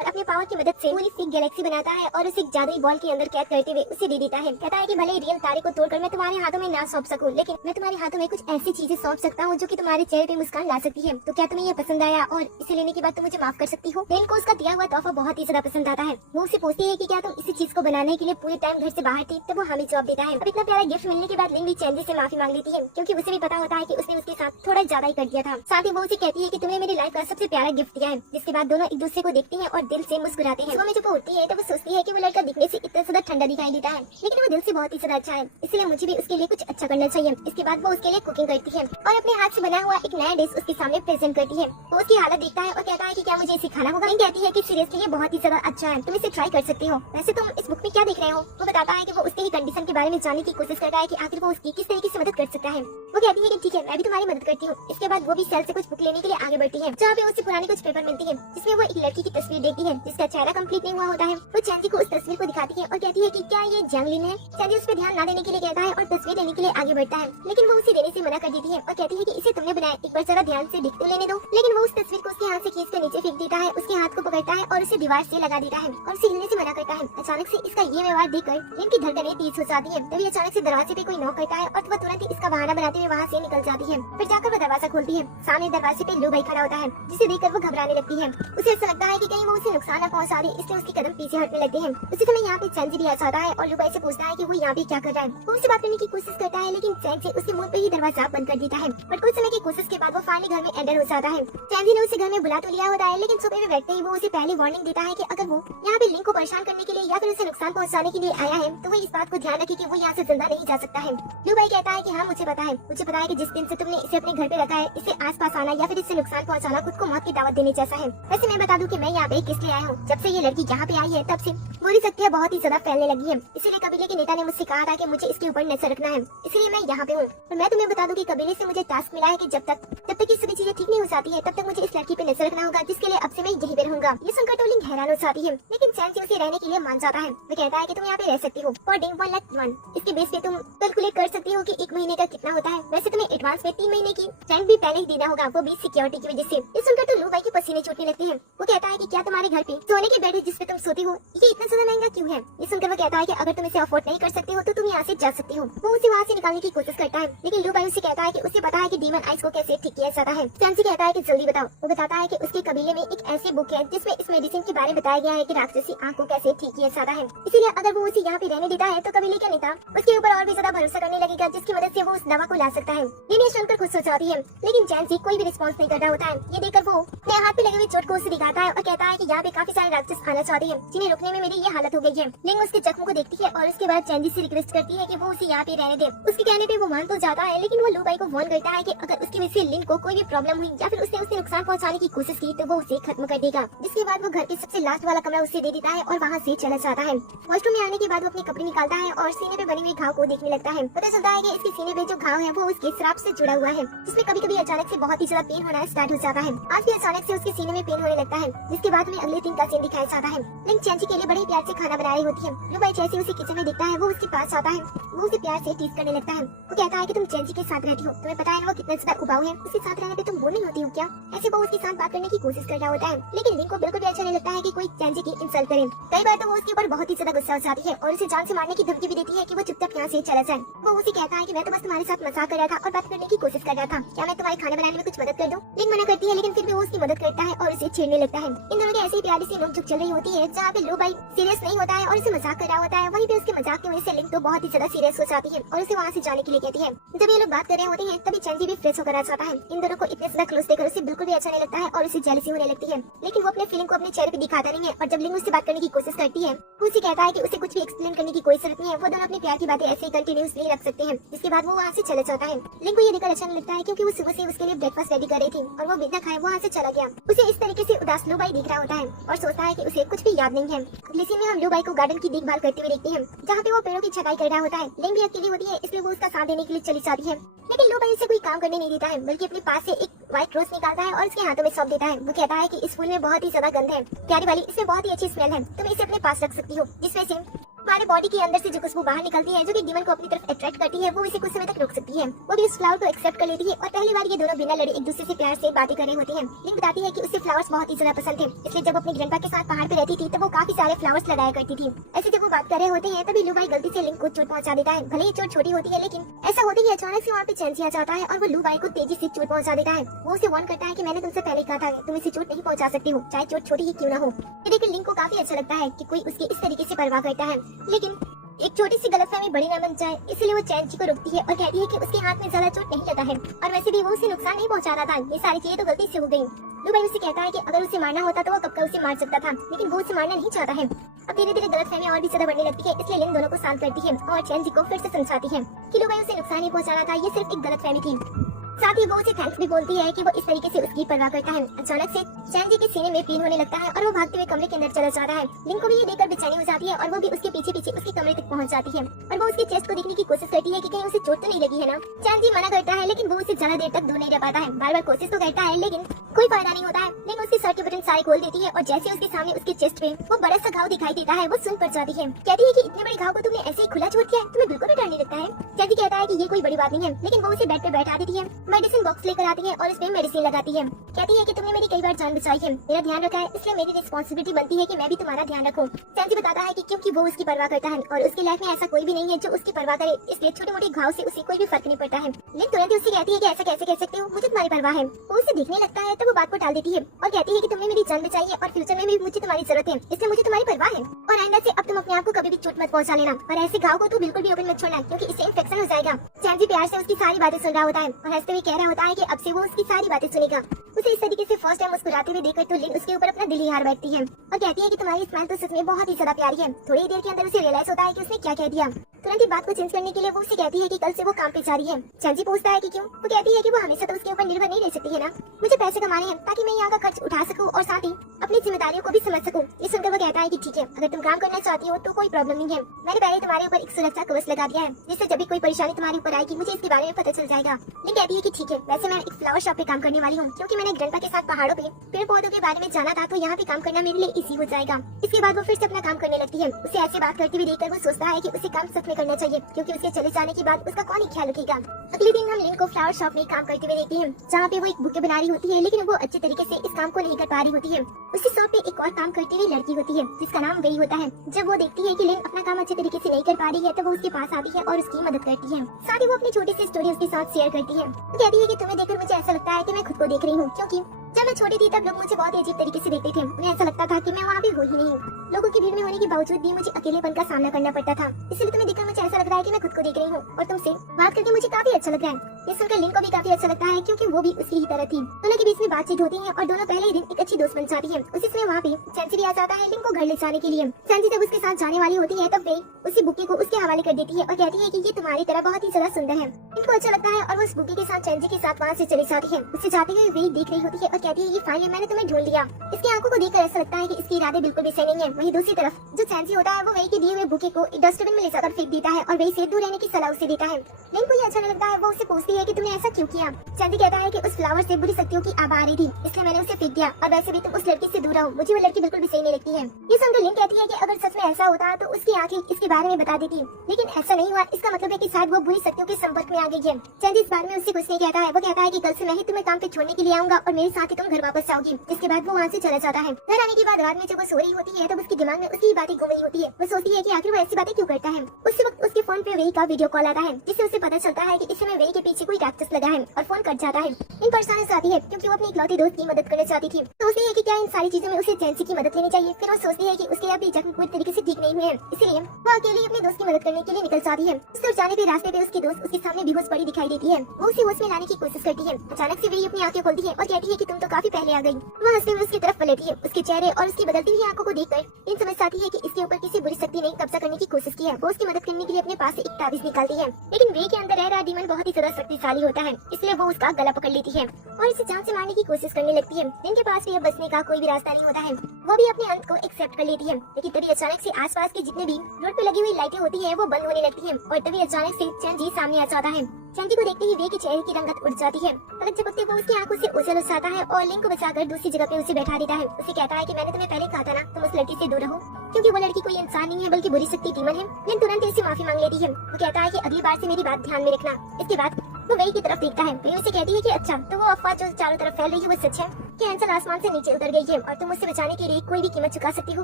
अपने पावर की मदद से पूरी सी गैलेक्सी बनाता है और उसे एक जादुई बॉल के अंदर कैद करते हुए उसे दे देता है। कहता है कि भले रियल तारे को तोड़कर मैं तुम्हारे हाथों में ना सौंप सकूं, लेकिन मैं तुम्हारे हाथों में कुछ ऐसी चीजें सौंप सकता हूं जो कि तुम्हारे चेहरे पे मुस्कान ला सकती है। तो क्या तुम्हें ये पसंद आया और इसे लेने के बाद तुम मुझे माफ कर सकती हो? लिन को उसका दिया हुआ तोहफा बहुत ही ज्यादा पसंद आता है। वो उसे पूछती है कि क्या तुम इसी चीज को बनाने के लिए पूरे टाइम घर से बाहर थी? तब वो हमें जवाब देता है। अब इतना प्यारा गिफ्ट मिलने के बाद लिन भी चैंसी से माफी मांग लेती है, क्योंकि उसे भी पता होता है कि उसने उसके साथ थोड़ा ज्यादा ही कर दिया था। साथ ही वो उसे कहती है कि तुमने मेरी लाइफ का सबसे प्यारा गिफ्ट दिया है। जिसके बाद दोनों एक दूसरे को देखती है और दिल से मुस्कुराते हैं। सुबह में जब वो उठती है तो वो सोचती है कि वो लड़का दिखने से इतना ज्यादा ठंडा दिखाई देता है, लेकिन वो दिल से बहुत ही ज्यादा अच्छा है, इसलिए मुझे भी उसके लिए कुछ अच्छा करना चाहिए। इसके बाद वो उसके लिए कुकिंग करती है और अपने हाथ से बना हुआ एक नया डिश उसके सामने प्रेजेंट करती है। वो उसकी हालत देखता है और कहता है कि क्या मुझे इसे खाना होगा? कहती है कि सीरियसली ये बहुत ही ज्यादा अच्छा है, तुम इसे ट्राई कर सकती हो। वैसे तुम इस बुक में क्या देख रहे हो? वो बताता है कि वो उसके ही कंडीशन के बारे में जानने की कोशिश करता है कि आखिर वो उसकी किस तरीके से मदद कर सकता है। वो कहती है कि ठीक है, मैं भी तुम्हारी मदद करती हूँ। इसके बाद वो भी सेल से कुछ बुक लेने के लिए आगे बढ़ती है, जहाँ पे उसे पुरानी कुछ पेपर मिलती है, जिसमें वो एक लड़की की तस्वीर देखती है जिसका चेहरा कंप्लीट नहीं हुआ होता है। वो चैंसी को उस तस्वीर को दिखाती है और कहती है कि क्या ये जैंगलिन है? चैंसी उस पर ध्यान न देने के लिए कहता है और तस्वीर लेने के लिए आगे बढ़ता है, लेकिन वो उसे देने से मना कर देती है और कहती है कि इसे तुमने बनाया, एक बार जरा ध्यान से देख तो लेने दो। लेकिन वो उस तस्वीर को उसके हाथ से खींच कर नीचे फेंक देता है, उसके हाथ को पकड़ता है और उसे दीवार से लगा देता है और उसे हिलने से मना करता है। अचानक से इसका ये व्यवहार देखकर लिन की धड़कनें तेज हो जाती है। तभी अचानक से दरवाजे पे कोई नॉक करता है और वह तुरंत ही इसका बहाना बनाते हुए वहाँ से निकल जाती है। फिर जाकर वो दरवाजा खोलती है। सामने दरवाजे पे लू भाई खड़ा होता है, जिसे देखकर वो घबराने लगती है। उसे ऐसा लगता है कि कहीं वो उसे नुकसान न पहुंचा दे, इसलिए उसके कदम पीछे हटने लगते हैं। उसी समय यहाँ पे चैंसी भी आ जाता है और लू भाई से पूछता है कि वो यहाँ पे क्या कर रहा है। वो उससे बात करने की कोशिश करता है, लेकिन चैंसी उसके मुंह पे ही दरवाजा बंद कर देता है। पर कुछ समय की कोशिश के बाद वो फाइनली घर में एंटर हो जाता है। चैंसी ने उसे घर में बुला तो लिया होता है, लेकिन सुबह में बैठते ही वो उसे पहले वार्निंग देता है कि अगर वो यहाँ पे लिंक को परेशान करने के लिए या फिर उसे नुकसान पहुँचाने के लिए आया है तो वो इस बात को ध्यान रखे कि वो यहाँ से जिंदा नहीं जा सकता है। लू भाई कहता है कि हाँ मुझे पता है कि जिस दिन से तुमने इसे अपने घर पे रखा है, इसे आस-पास आना या फिर इससे नुकसान पहुंचाना खुद को मौत की दावत देने जैसा है। वैसे मैं बता दूं कि मैं यहाँ पे किस लिए आया हूँ। जब से ये लड़की यहाँ पे आई है तब से बुरी शक्तियाँ बहुत ही ज्यादा फैलने लगी है, इसीलिए कबीले के नेता ने मुझसे कहा था कि मुझे इसके ऊपर नजर रखना है, इसलिए मैं यहाँ पे हूँ। और मैं तुम्हें बता दूं कि कबीले से मुझे टास्क मिला है कि जब तक ये सभी चीजें ठीक नहीं हो जाती है तब तक मुझे इस लड़की पे नजर रखना होगा, जिसके लिए अब से मैं यही पे रहूंगा। ये सुनकर तो लिंक हैरान हो जाती है, लेकिन चैंसी उसे रहने के लिए मान जाता है। वो कहता है कि तुम यहाँ पे रह सकती हो फॉर डे 1 इसके बेस पे तुम कैलकुलेट कर सकती हो कि 1 महीने का कितना होता है। वैसे तुम्हें एडवांस में 3 महीने की रेंट भी पहले ही देना होगा, वो भी सिक्योरिटी की वजह से। ये सुनकर तो लू भाई के पसीने छूटने लगते हैं। वो कहता है कि क्या तुम्हारे घर पे सोने के बेड है जिसपे तुम सोती हो, ये इतना ज्यादा महंगा क्यों है? ये सुनकर वो कहता है कि अगर तुम इसे अफोर्ड नहीं कर सकती हो तो तुम यहाँ से जा सकती हो। वो उसे वहाँ से निकालने की कोशिश करता है, लेकिन लू भाई उसे कहता है कि उसे पता है कि डीमन आइस को कैसे ठीक किया जाता है। चैंसी कहता है कि जल्दी बताओ। वो बताता है कि उसके कबीले में एक ऐसी बुक है जिसमें इस मेडिसिन के बारे में बताया गया है कि राक्षसी आंख को कैसे ठीक किया जाता है, इसीलिए अगर वो उसे यहाँ पे रहने देता है तो कबीले का नेता उसके ऊपर और भी ज्यादा भरोसा करने लगेगा, जिसकी मदद से वो उस दवा को ला सकता है। ये सुनकर खुश हो जाती है, लेकिन चैंसी कोई भी रिस्पॉन्स नहीं कर रहा होता है। ये देखकर वो अपने हाथ पे लगे हुए चोट को उसे दिखाता है और कहता है कि यहाँ पे काफी सारे राक्षस आना चाहते हैं, जिन्हें रुकने में मेरी ये हालत हो गई है। लिंग उसके जख्म को देखती है और उसके बाद चैंसी से रिक्वेस्ट करती है कि वो उसे यहाँ पे रहने दे। उसके कहने पे वो मान तो जाता है, लेकिन वो लू भाई को वार्न करता है कि अगर उसकी वजह से लिंग को कोई भी प्रॉब्लम हुई या फिर उसने उसे नुकसान पहुँचाने की कोशिश की तो वो उसे खत्म कर देगा। जिसके बाद वो घर के सबसे लास्ट वाला कमरा उसे दे देता है और वहाँ से चला जाता है। वॉशरूम में आने के बाद वो अपने कपड़े निकालता है और सीने पे बनी हुई घाव को देखने लगता है। पता चलता है कि इसके सीने पे जो घाव है वो उसके श्राप से जुड़ा हुआ है, जिसमें कभी कभी अचानक से बहुत ही ज्यादा पेन होना स्टार्ट हो जाता है। आज भी अचानक से उसके सीने में पेन होने लगता है, जिसके बाद हमें अगले दिन का सीन दिखाया जाता है। लिंक चैंसी के लिए बड़े प्यार से खाना बना रही होती है। लू भाई जैसे उसे किचन में देखता है वो उसके पास आता है, वो उसे प्यार से टीज करने लगता है। वो कहता है कि तुम चैंसी के साथ रहती हो, तुम्हें पता है ना वो कितना ज्यादा उबाऊ है, उसके साथ रहने पे तुम बोर नहीं होती हो क्या? ऐसे वो उसके साथ बात करने की कोशिश कर रहा होता है, लेकिन लिंक को बिल्कुल भी अच्छा नहीं लगता है कि कोई चैंजी की इंसल्ट करे। कई बार तो वो उसके ऊपर बहुत ही ज्यादा गुस्सा हो जाती है और उसे जान से मारने की धमकी भी देती है कि वो चुपचाप यहाँ से चला जाए। वो उसे कहता है कि मैं तो बस तुम्हारे साथ मजाक कर रहा था और बात करने की कोशिश कर रहा था, क्या मैं तुम्हारे खाना बनाने में कुछ मदद कर दूं? लिंग मना करती है, लेकिन फिर भी वो उसकी मदद करता है और उसे छेड़ने लगता है। इन दोनों की ऐसी प्यारी सी नोकझोंक चल रही होती है जहाँ पे लो भाई सीरियस नहीं होता है और उसे मजाक कर रहा होता है। वहीं पे उसके मजाक की वजह से लिंग तो बहुत ही ज्यादा सीरियस हो जाती है और उसे वहाँ से जाने के लिए कहती है। जब ये लोग बात कर रहे होते हैं तभी चैंजी भी फ्रेश होकर आ जाता है। इन दोनों को इतने ज्यादा क्लोज देखकर उसे बिल्कुल भी अच्छा नहीं लगता है और उसे जेलसी होने लगती है, लेकिन वो अपने फीलिंग को अपने चेहरे पे दिखाता नहीं है। और जब लिंग उससे बात करने की कोशिश करती है वो उसे कहता है कि उसे कुछ भी एक्सप्लेन करने की कोई जरूरत नहीं है, वो दोनों अपनी प्यार की बातें ऐसे ही कंटिन्यूअसली रख सकते हैं। इसके बाद वो वहाँ से चला जाता है। लिंग को ये देखकर अच्छा नहीं लगता है क्योंकि वो सुबह से उसके लिए ब्रेकफास्ट रेडी कर रही थी और वो बिना खाए वहाँ से चला गया। उसे इस तरीके से उदास लो बाई दिख रहा होता है और सोचता है कि उसे कुछ भी याद नहीं है। अगले सीन में हम लो बाई को गार्डन की देखभाल करते हुए देखते हैं जहाँ पे वो पेड़ों की छटाई कर रहा होता है। लिंग भी अकेली होती है इसलिए वो उसका साथ देने के लिए चली जाती है, लेकिन लो बाई उसे कोई काम करने नहीं देता है बल्कि अपने पास से एक व्हाइट रोज निकालता है और उसके हाथों में सौंप देता है। वो कहता है कि इस फूल में बहुत ही ज्यादा गंध है प्यारी वाली, इसमें बहुत ही अच्छी स्मेल है, तुम इसे अपने पास रख सकती हो। जिसमें से हमारे बॉडी के अंदर से जो खुशबू बाहर निकलती है जो कि डीमन को अपनी तरफ अट्रैक्ट करती है, वो इसे कुछ समय तक रोक सकती है। वो भी उस फ्लावर को एक्सेप्ट कर लेती है और पहली बार ये दोनों बिना लड़े एक दूसरे से प्यार से बातें कर रहे होते हैं। लिंग बताती है कि उसे फ्लावर्स बहुत ही ज्यादा पसंद थे, इसलिए जब अपने ग्रैंडपा के साथ पहाड़ पे रहती थी तब वो काफी सारे फ्लावर्स लगाया करती थी। ऐसे जब वो बात कर रहे होते हैं तभी लूबाई गलती से लिंग को चोट पहुंचा देता है। भले ही चोट छोटी होती है लेकिन ऐसा होते ही अचानक से वहाँ पे चैंजी आ जाता है और वो लूबाई को तेजी से चोट पहुंचा देता है। वो उसे वार्न करता है कि मैंने तुमसे पहले कहा था तुम इसे चोट नहीं पहुंचा सकती हो, चाहे चोट छोटी ही क्यों न हो। ये देखकर लिंग को काफी अच्छा लगता है कि कोई उसकी इस तरीके से परवाह करता है, लेकिन एक छोटी सी गलतफहमी बड़ी न बन जाए इसलिए वो चैंजी को रोकती है और कहती है कि उसके हाथ में ज्यादा चोट नहीं लगा है और वैसे भी वो उसे नुकसान नहीं पहुंचा रहा था, ये सारी चीजें तो गलती से हो गई। लूबाई उसे कहता है कि अगर उसे मारना होता तो वो कब का उसे मार सकता था, लेकिन वो उसे मारना नहीं चाहता है। अब धीरे धीरे गलतफहमी और भी ज्यादा बढ़ने लगती है, इसलिए लिंग दोनों को शांत करती है और चैंजी को फिर से समझाती है कि लूबाई उसे नुकसान नहीं पहुंचा रहा था, ये सिर्फ एक गलतफहमी थी। साथ ही वो उसे थैंक्स भी बोलती है कि वो इस तरीके से उसकी परवाह करता है। अचानक से चैंजी के सीने में पेन होने लगता है और वो भागते हुए कमरे के अंदर चला जाता है। लिंग को भी ये देखकर बेचैनी हो जाती है और वो भी उसके पीछे पीछे उसके कमरे तक पहुंच जाती है और वो उसके चेस्ट को देखने की कोशिश करती है कि कहीं उसे चोट तो नहीं लगी है ना। चैंजी मना करता है लेकिन वो उसे ज्यादा देर तक दूर नहीं रह पाता है, बार बार कोशिश तो करता है लेकिन कोई फायदा नहीं होता है। लिंग उसके शर्ट के बटन सारे खोल देती है और जैसे उसके सामने उसके चेस्ट पे वो बड़ा सा घाव दिखाई देता है वो सुन पड़ जाती है। कहती है कि इतने बड़े घाव को तुमने ऐसे ही खुला छोड़ दिया, तुम्हें बिल्कुल भी डर नहीं लगता है। चैंजी कहता है कि ये कोई बड़ी बात नहीं है, लेकिन वो उसे बेड पे बैठा देती है, मेडिसिन बॉक्स लेकर आती है और उसमें मेडिसिन लगाती है। कहती है कि तुमने मेरी कई बार जान बचाई है, मेरा ध्यान रखा है, इसलिए मेरी रिस्पॉन्सिबिलिटी बनती है कि मैं भी तुम्हारा ध्यान रखूं। चैंजी बताता है कि क्योंकि वो उसकी परवाह करता है और उसकी लाइफ में ऐसा कोई भी नहीं है जो उसकी परवाह करे, इसलिए छोटे मोटे घाव से उसे कोई भी फर्क नहीं पड़ता है। लेकिन तुरंत उससे कहती है कि ऐसा कैसे कह सकते हो, मुझे तुम्हारी परवाह है। वो उसे देखने लगता है तो वो बात को टाल देती है और कहती है कि तुमने मेरी जान बचाई है और फ्यूचर में भी मुझे तुम्हारी जरूरत है, इसलिए मुझे तुम्हारी परवाह है और आइंदा से अब तुम अपने आप को कभी भी चोट मत पहुंचा लेना और ऐसे घाव को तो बिल्कुल भी ओपन मत छोड़ना क्योंकि इससे इंफेक्शन हो जाएगा। चैंजी प्यार से उसकी सारी बातें सुन रहा होता है और हंसते हुए कह रहा होता है कि अब से वो उसकी सारी बातें सुनेगा। उसे इस तरीके से फर्स्ट टाइम मुस्कुराते हुए देखकर तो लिंग उसके ऊपर अपना दिल ही हार बैठती है और कहती है कि तुम्हारी स्माइल तो सच में बहुत ही ज्यादा प्यारी है। थोड़ी देर के अंदर उसे रियलाइज होता है कि उसने क्या कह दिया। तुरंत ही बात को चेंज करने के लिए वो उसे कहती है कि कल से वो काम पे जा रही है। चैंजी पूछता है कि क्यों? वो कहती है कि वो हमेशा तो उसके ऊपर निर्भर नहीं रह सकती है ना, मुझे पैसे कमाने हैं ताकि मैं यहाँ का खर्च उठा सकूं और साथ ही अपनी जिम्मेदारियों को भी समझ सकूं। ये सुनकर वो कहता है कि ठीक है, अगर तुम काम करना चाहती हो तो कोई प्रॉब्लम नहीं है, मैंने पहले तुम्हारे ऊपर एक सुरक्षा कवच लगा दिया है जिससे जब भी कोई परेशानी तुम्हारे ऊपर आएगी मुझे इसके बारे में पता चल जाएगा। लिंग कहती है कि ठीक है, वैसे मैं एक फ्लावर शॉप पे काम करने वाली हूँ क्योंकि मैंने ग्रैंडपा के साथ पहाड़ों पे पेड़ पौधों के बारे में जाना था तो यहाँ पे काम करना मेरे लिए इजी हो जाएगा। इसके बाद वो फिर से अपना काम करने लगती है। उसे ऐसे बात करते हुए देखकर वो सोचता है कि उसे काम सच में करना चाहिए क्योंकि उसके चले जाने के बाद उसका कौन ही ख्याल रखेगा। अगले दिन हम लिंग को फ्लावर शॉप में काम करते हुए देखते हैं जहाँ पे वो एक बुके बना रही होती है, लेकिन वो अच्छे तरीके से इस काम को नहीं कर पा रही होती है। उसी शॉप पे एक और काम करती हुई लड़की होती है जिसका नाम वही होता है। जब वो देखती है कि लिंग अपना काम अच्छे तरीके से नहीं कर पा रही है तो वो उसके पास आती है और उसकी मदद करती है। साथ ही वो अपनी छोटी सी स्टोरी उसके साथ शेयर करती है। वो कहती है कि तुम्हें देखकर मुझे ऐसा लगता है कि मैं खुद को देख रही हूँ क्योंकि जब मैं छोटी थी तब लोग मुझे बहुत अजीब तरीके से देखते थे। उन्हें ऐसा लगता था कि मैं वहाँ भी हूँ ही नहीं। लोगों की भीड़ में होने के बावजूद भी मुझे अकेलेपन का सामना करना पड़ता था, इसलिए तुम्हें देखकर मुझे ऐसा लग रहा है कि मैं खुद को देख रही हूँ और तुमसे बात करके मुझे काफी अच्छा लग रहा है। ये सुनकर लिंग को भी काफी अच्छा लगता है क्योंकि वो भी उसकी ही तरह थी। दोनों के बीच में बातचीत होती है और दोनों पहले ही दिन एक अच्छी दोस्त बन जाती है। उसी समय वहाँ पे चैंजी भी आ जाता है लिंग को घर ले जाने के लिए। चैंजी जब उसके साथ जाने वाली होती है तब वे उसी बुके को उसके हवाले कर देती है और कहती है कि ये तुम्हारी तरह बहुत ही ज्यादा सुंदर है। इनको अच्छा लगता है और वो उस बुके के साथ चैंजी के साथ वहाँ से चली जाती है। उससे जाते हुए वे देख रही होती है और कहती है ये फाइल मैंने तुम्हें ढूंढ लिया। इसकी आंखों को देखकर ऐसा लगता है कि इसके इरादे बिल्कुल भी सही नहीं है। वहीं दूसरी तरफ जो चैंजी होता है वो वही के दिए हुए बुके को डस्टबिन में ले जाकर फेंक देता है और वही से दूर रहने की सलाह उसे देता है। लिंग को ये अच्छा नहीं लगता है, वो उससे पूछती है कि तुमने ऐसा क्यों किया। चैंजी कहता है कि उस फ्लावर से बुरी शक्तियों की आवाज आ रही थी इसलिए मैंने उसे फेंक दिया और वैसे भी तुम उस लड़की से दूर रहो, मुझे वो लड़की बिल्कुल भी सही नहीं लगती है। ये सुनकर लिंग कहती है कि अगर सच में ऐसा होता तो उसकी आंखें इसके बारे में बता देती, लेकिन ऐसा नहीं हुआ। इसका मतलब है कि शायद वो बुरी शक्तियों के संपर्क में आ गई है। चैंजी इस बारे में उससे कुछ नहीं कहता है। वो कहता है कि कल से मैं ही तुम्हें काम पे छोड़ने के लिए आऊंगा और मेरे साथ कि तुम घर वापस जाओगी। जिसके बाद वो वहाँ से चला जाता है। घर आने के बाद रात में जब वो सो रही होती है तब उसके दिमाग में उसकी बातें घूम रही होती है। वो सोचती है कि आखिर वो ऐसी बातें क्यों करता है। उसी वक्त उसके फोन पे वेई का वीडियो कॉल आता है, जिससे उसे पता चलता है कि इस समय वेई के पीछे कोई राक्षस लगा है और फोन कट जाता है। इन परेशानी से आती है क्योंकि वो अपनी इकलौती दोस्त की मदद करना चाहती थी। सोचती है कि क्या इन सारी चीजों में उसे चैंसी की मदद लेनी चाहिए। फिर वो सोचती है कि उसके अभी जख्म पूरी तरीके से ठीक नहीं हुए हैं, इसीलिए वो अकेले अपने दोस्त की मदद करने के लिए निकल जाती है। उस तरफ जाने के रास्ते पे उसकी दोस्त उसके सामने बेहोश पड़ी दिखाई देती है। वो उसे होश में लाने की कोशिश करती है। अचानक से वेई अपनी आंखें खोलती है और कहती है कि तुम तो काफी पहले आ गई। वह हंसते हुए उसकी तरफ पलटती है। उसके चेहरे और उसकी बदलती हुई आंखों को देखकर इन समझ आती है कि इसके ऊपर किसी बुरी शक्ति ने कब्जा करने की कोशिश की है। वो उसकी मदद करने के लिए अपने पास से एक ताबीज निकालती है, लेकिन वेई के अंदर रह रहा डीमन बहुत ही ज्यादा शक्तिशाली होता है, इसलिए वो उसका गला पकड़ लेती है और इसे जान से मारने की कोशिश करने लगती है। जिनके पास भी अब बचने का कोई भी रास्ता नहीं होता है, वो भी अपने अंत को एक्सेप्ट कर लेती है। लेकिन तभी अचानक से आसपास के जितने भी रोड पे लगी हुई लाइटें होती है वो बंद होने लगती है और तभी अचानक से चैंजी सामने आ जाता है। चैंजी को देखते ही वेई के चेहरे की रंगत उड़ जाती है। पलक झपकते वो उसकी आंखों से ओझल हो जाता है और लिंक को बचाकर दूसरी जगह पे उसे बैठा देता है। उसे कहता है कि मैंने तुम्हें पहले कहा था ना, तुम उस लड़की से दूर रहो, क्योंकि वो लड़की कोई इंसान नहीं है बल्कि बुरी शक्ति डीमन है। लिंक तुरंत इससे माफी मांग लेती है। वो कहता है कि अगली बार से मेरी बात ध्यान में रखना। इसके बाद वो वेई की तरफ देखता है। वेई उसे कहती है कि अच्छा, तो वो अफवाह जो चारों तरफ फैल रही है वो सच है कि हैंसल आसमान से नीचे उतर गई है और तुम उससे बचाने के लिए कोई भी कीमत चुका सकती हो।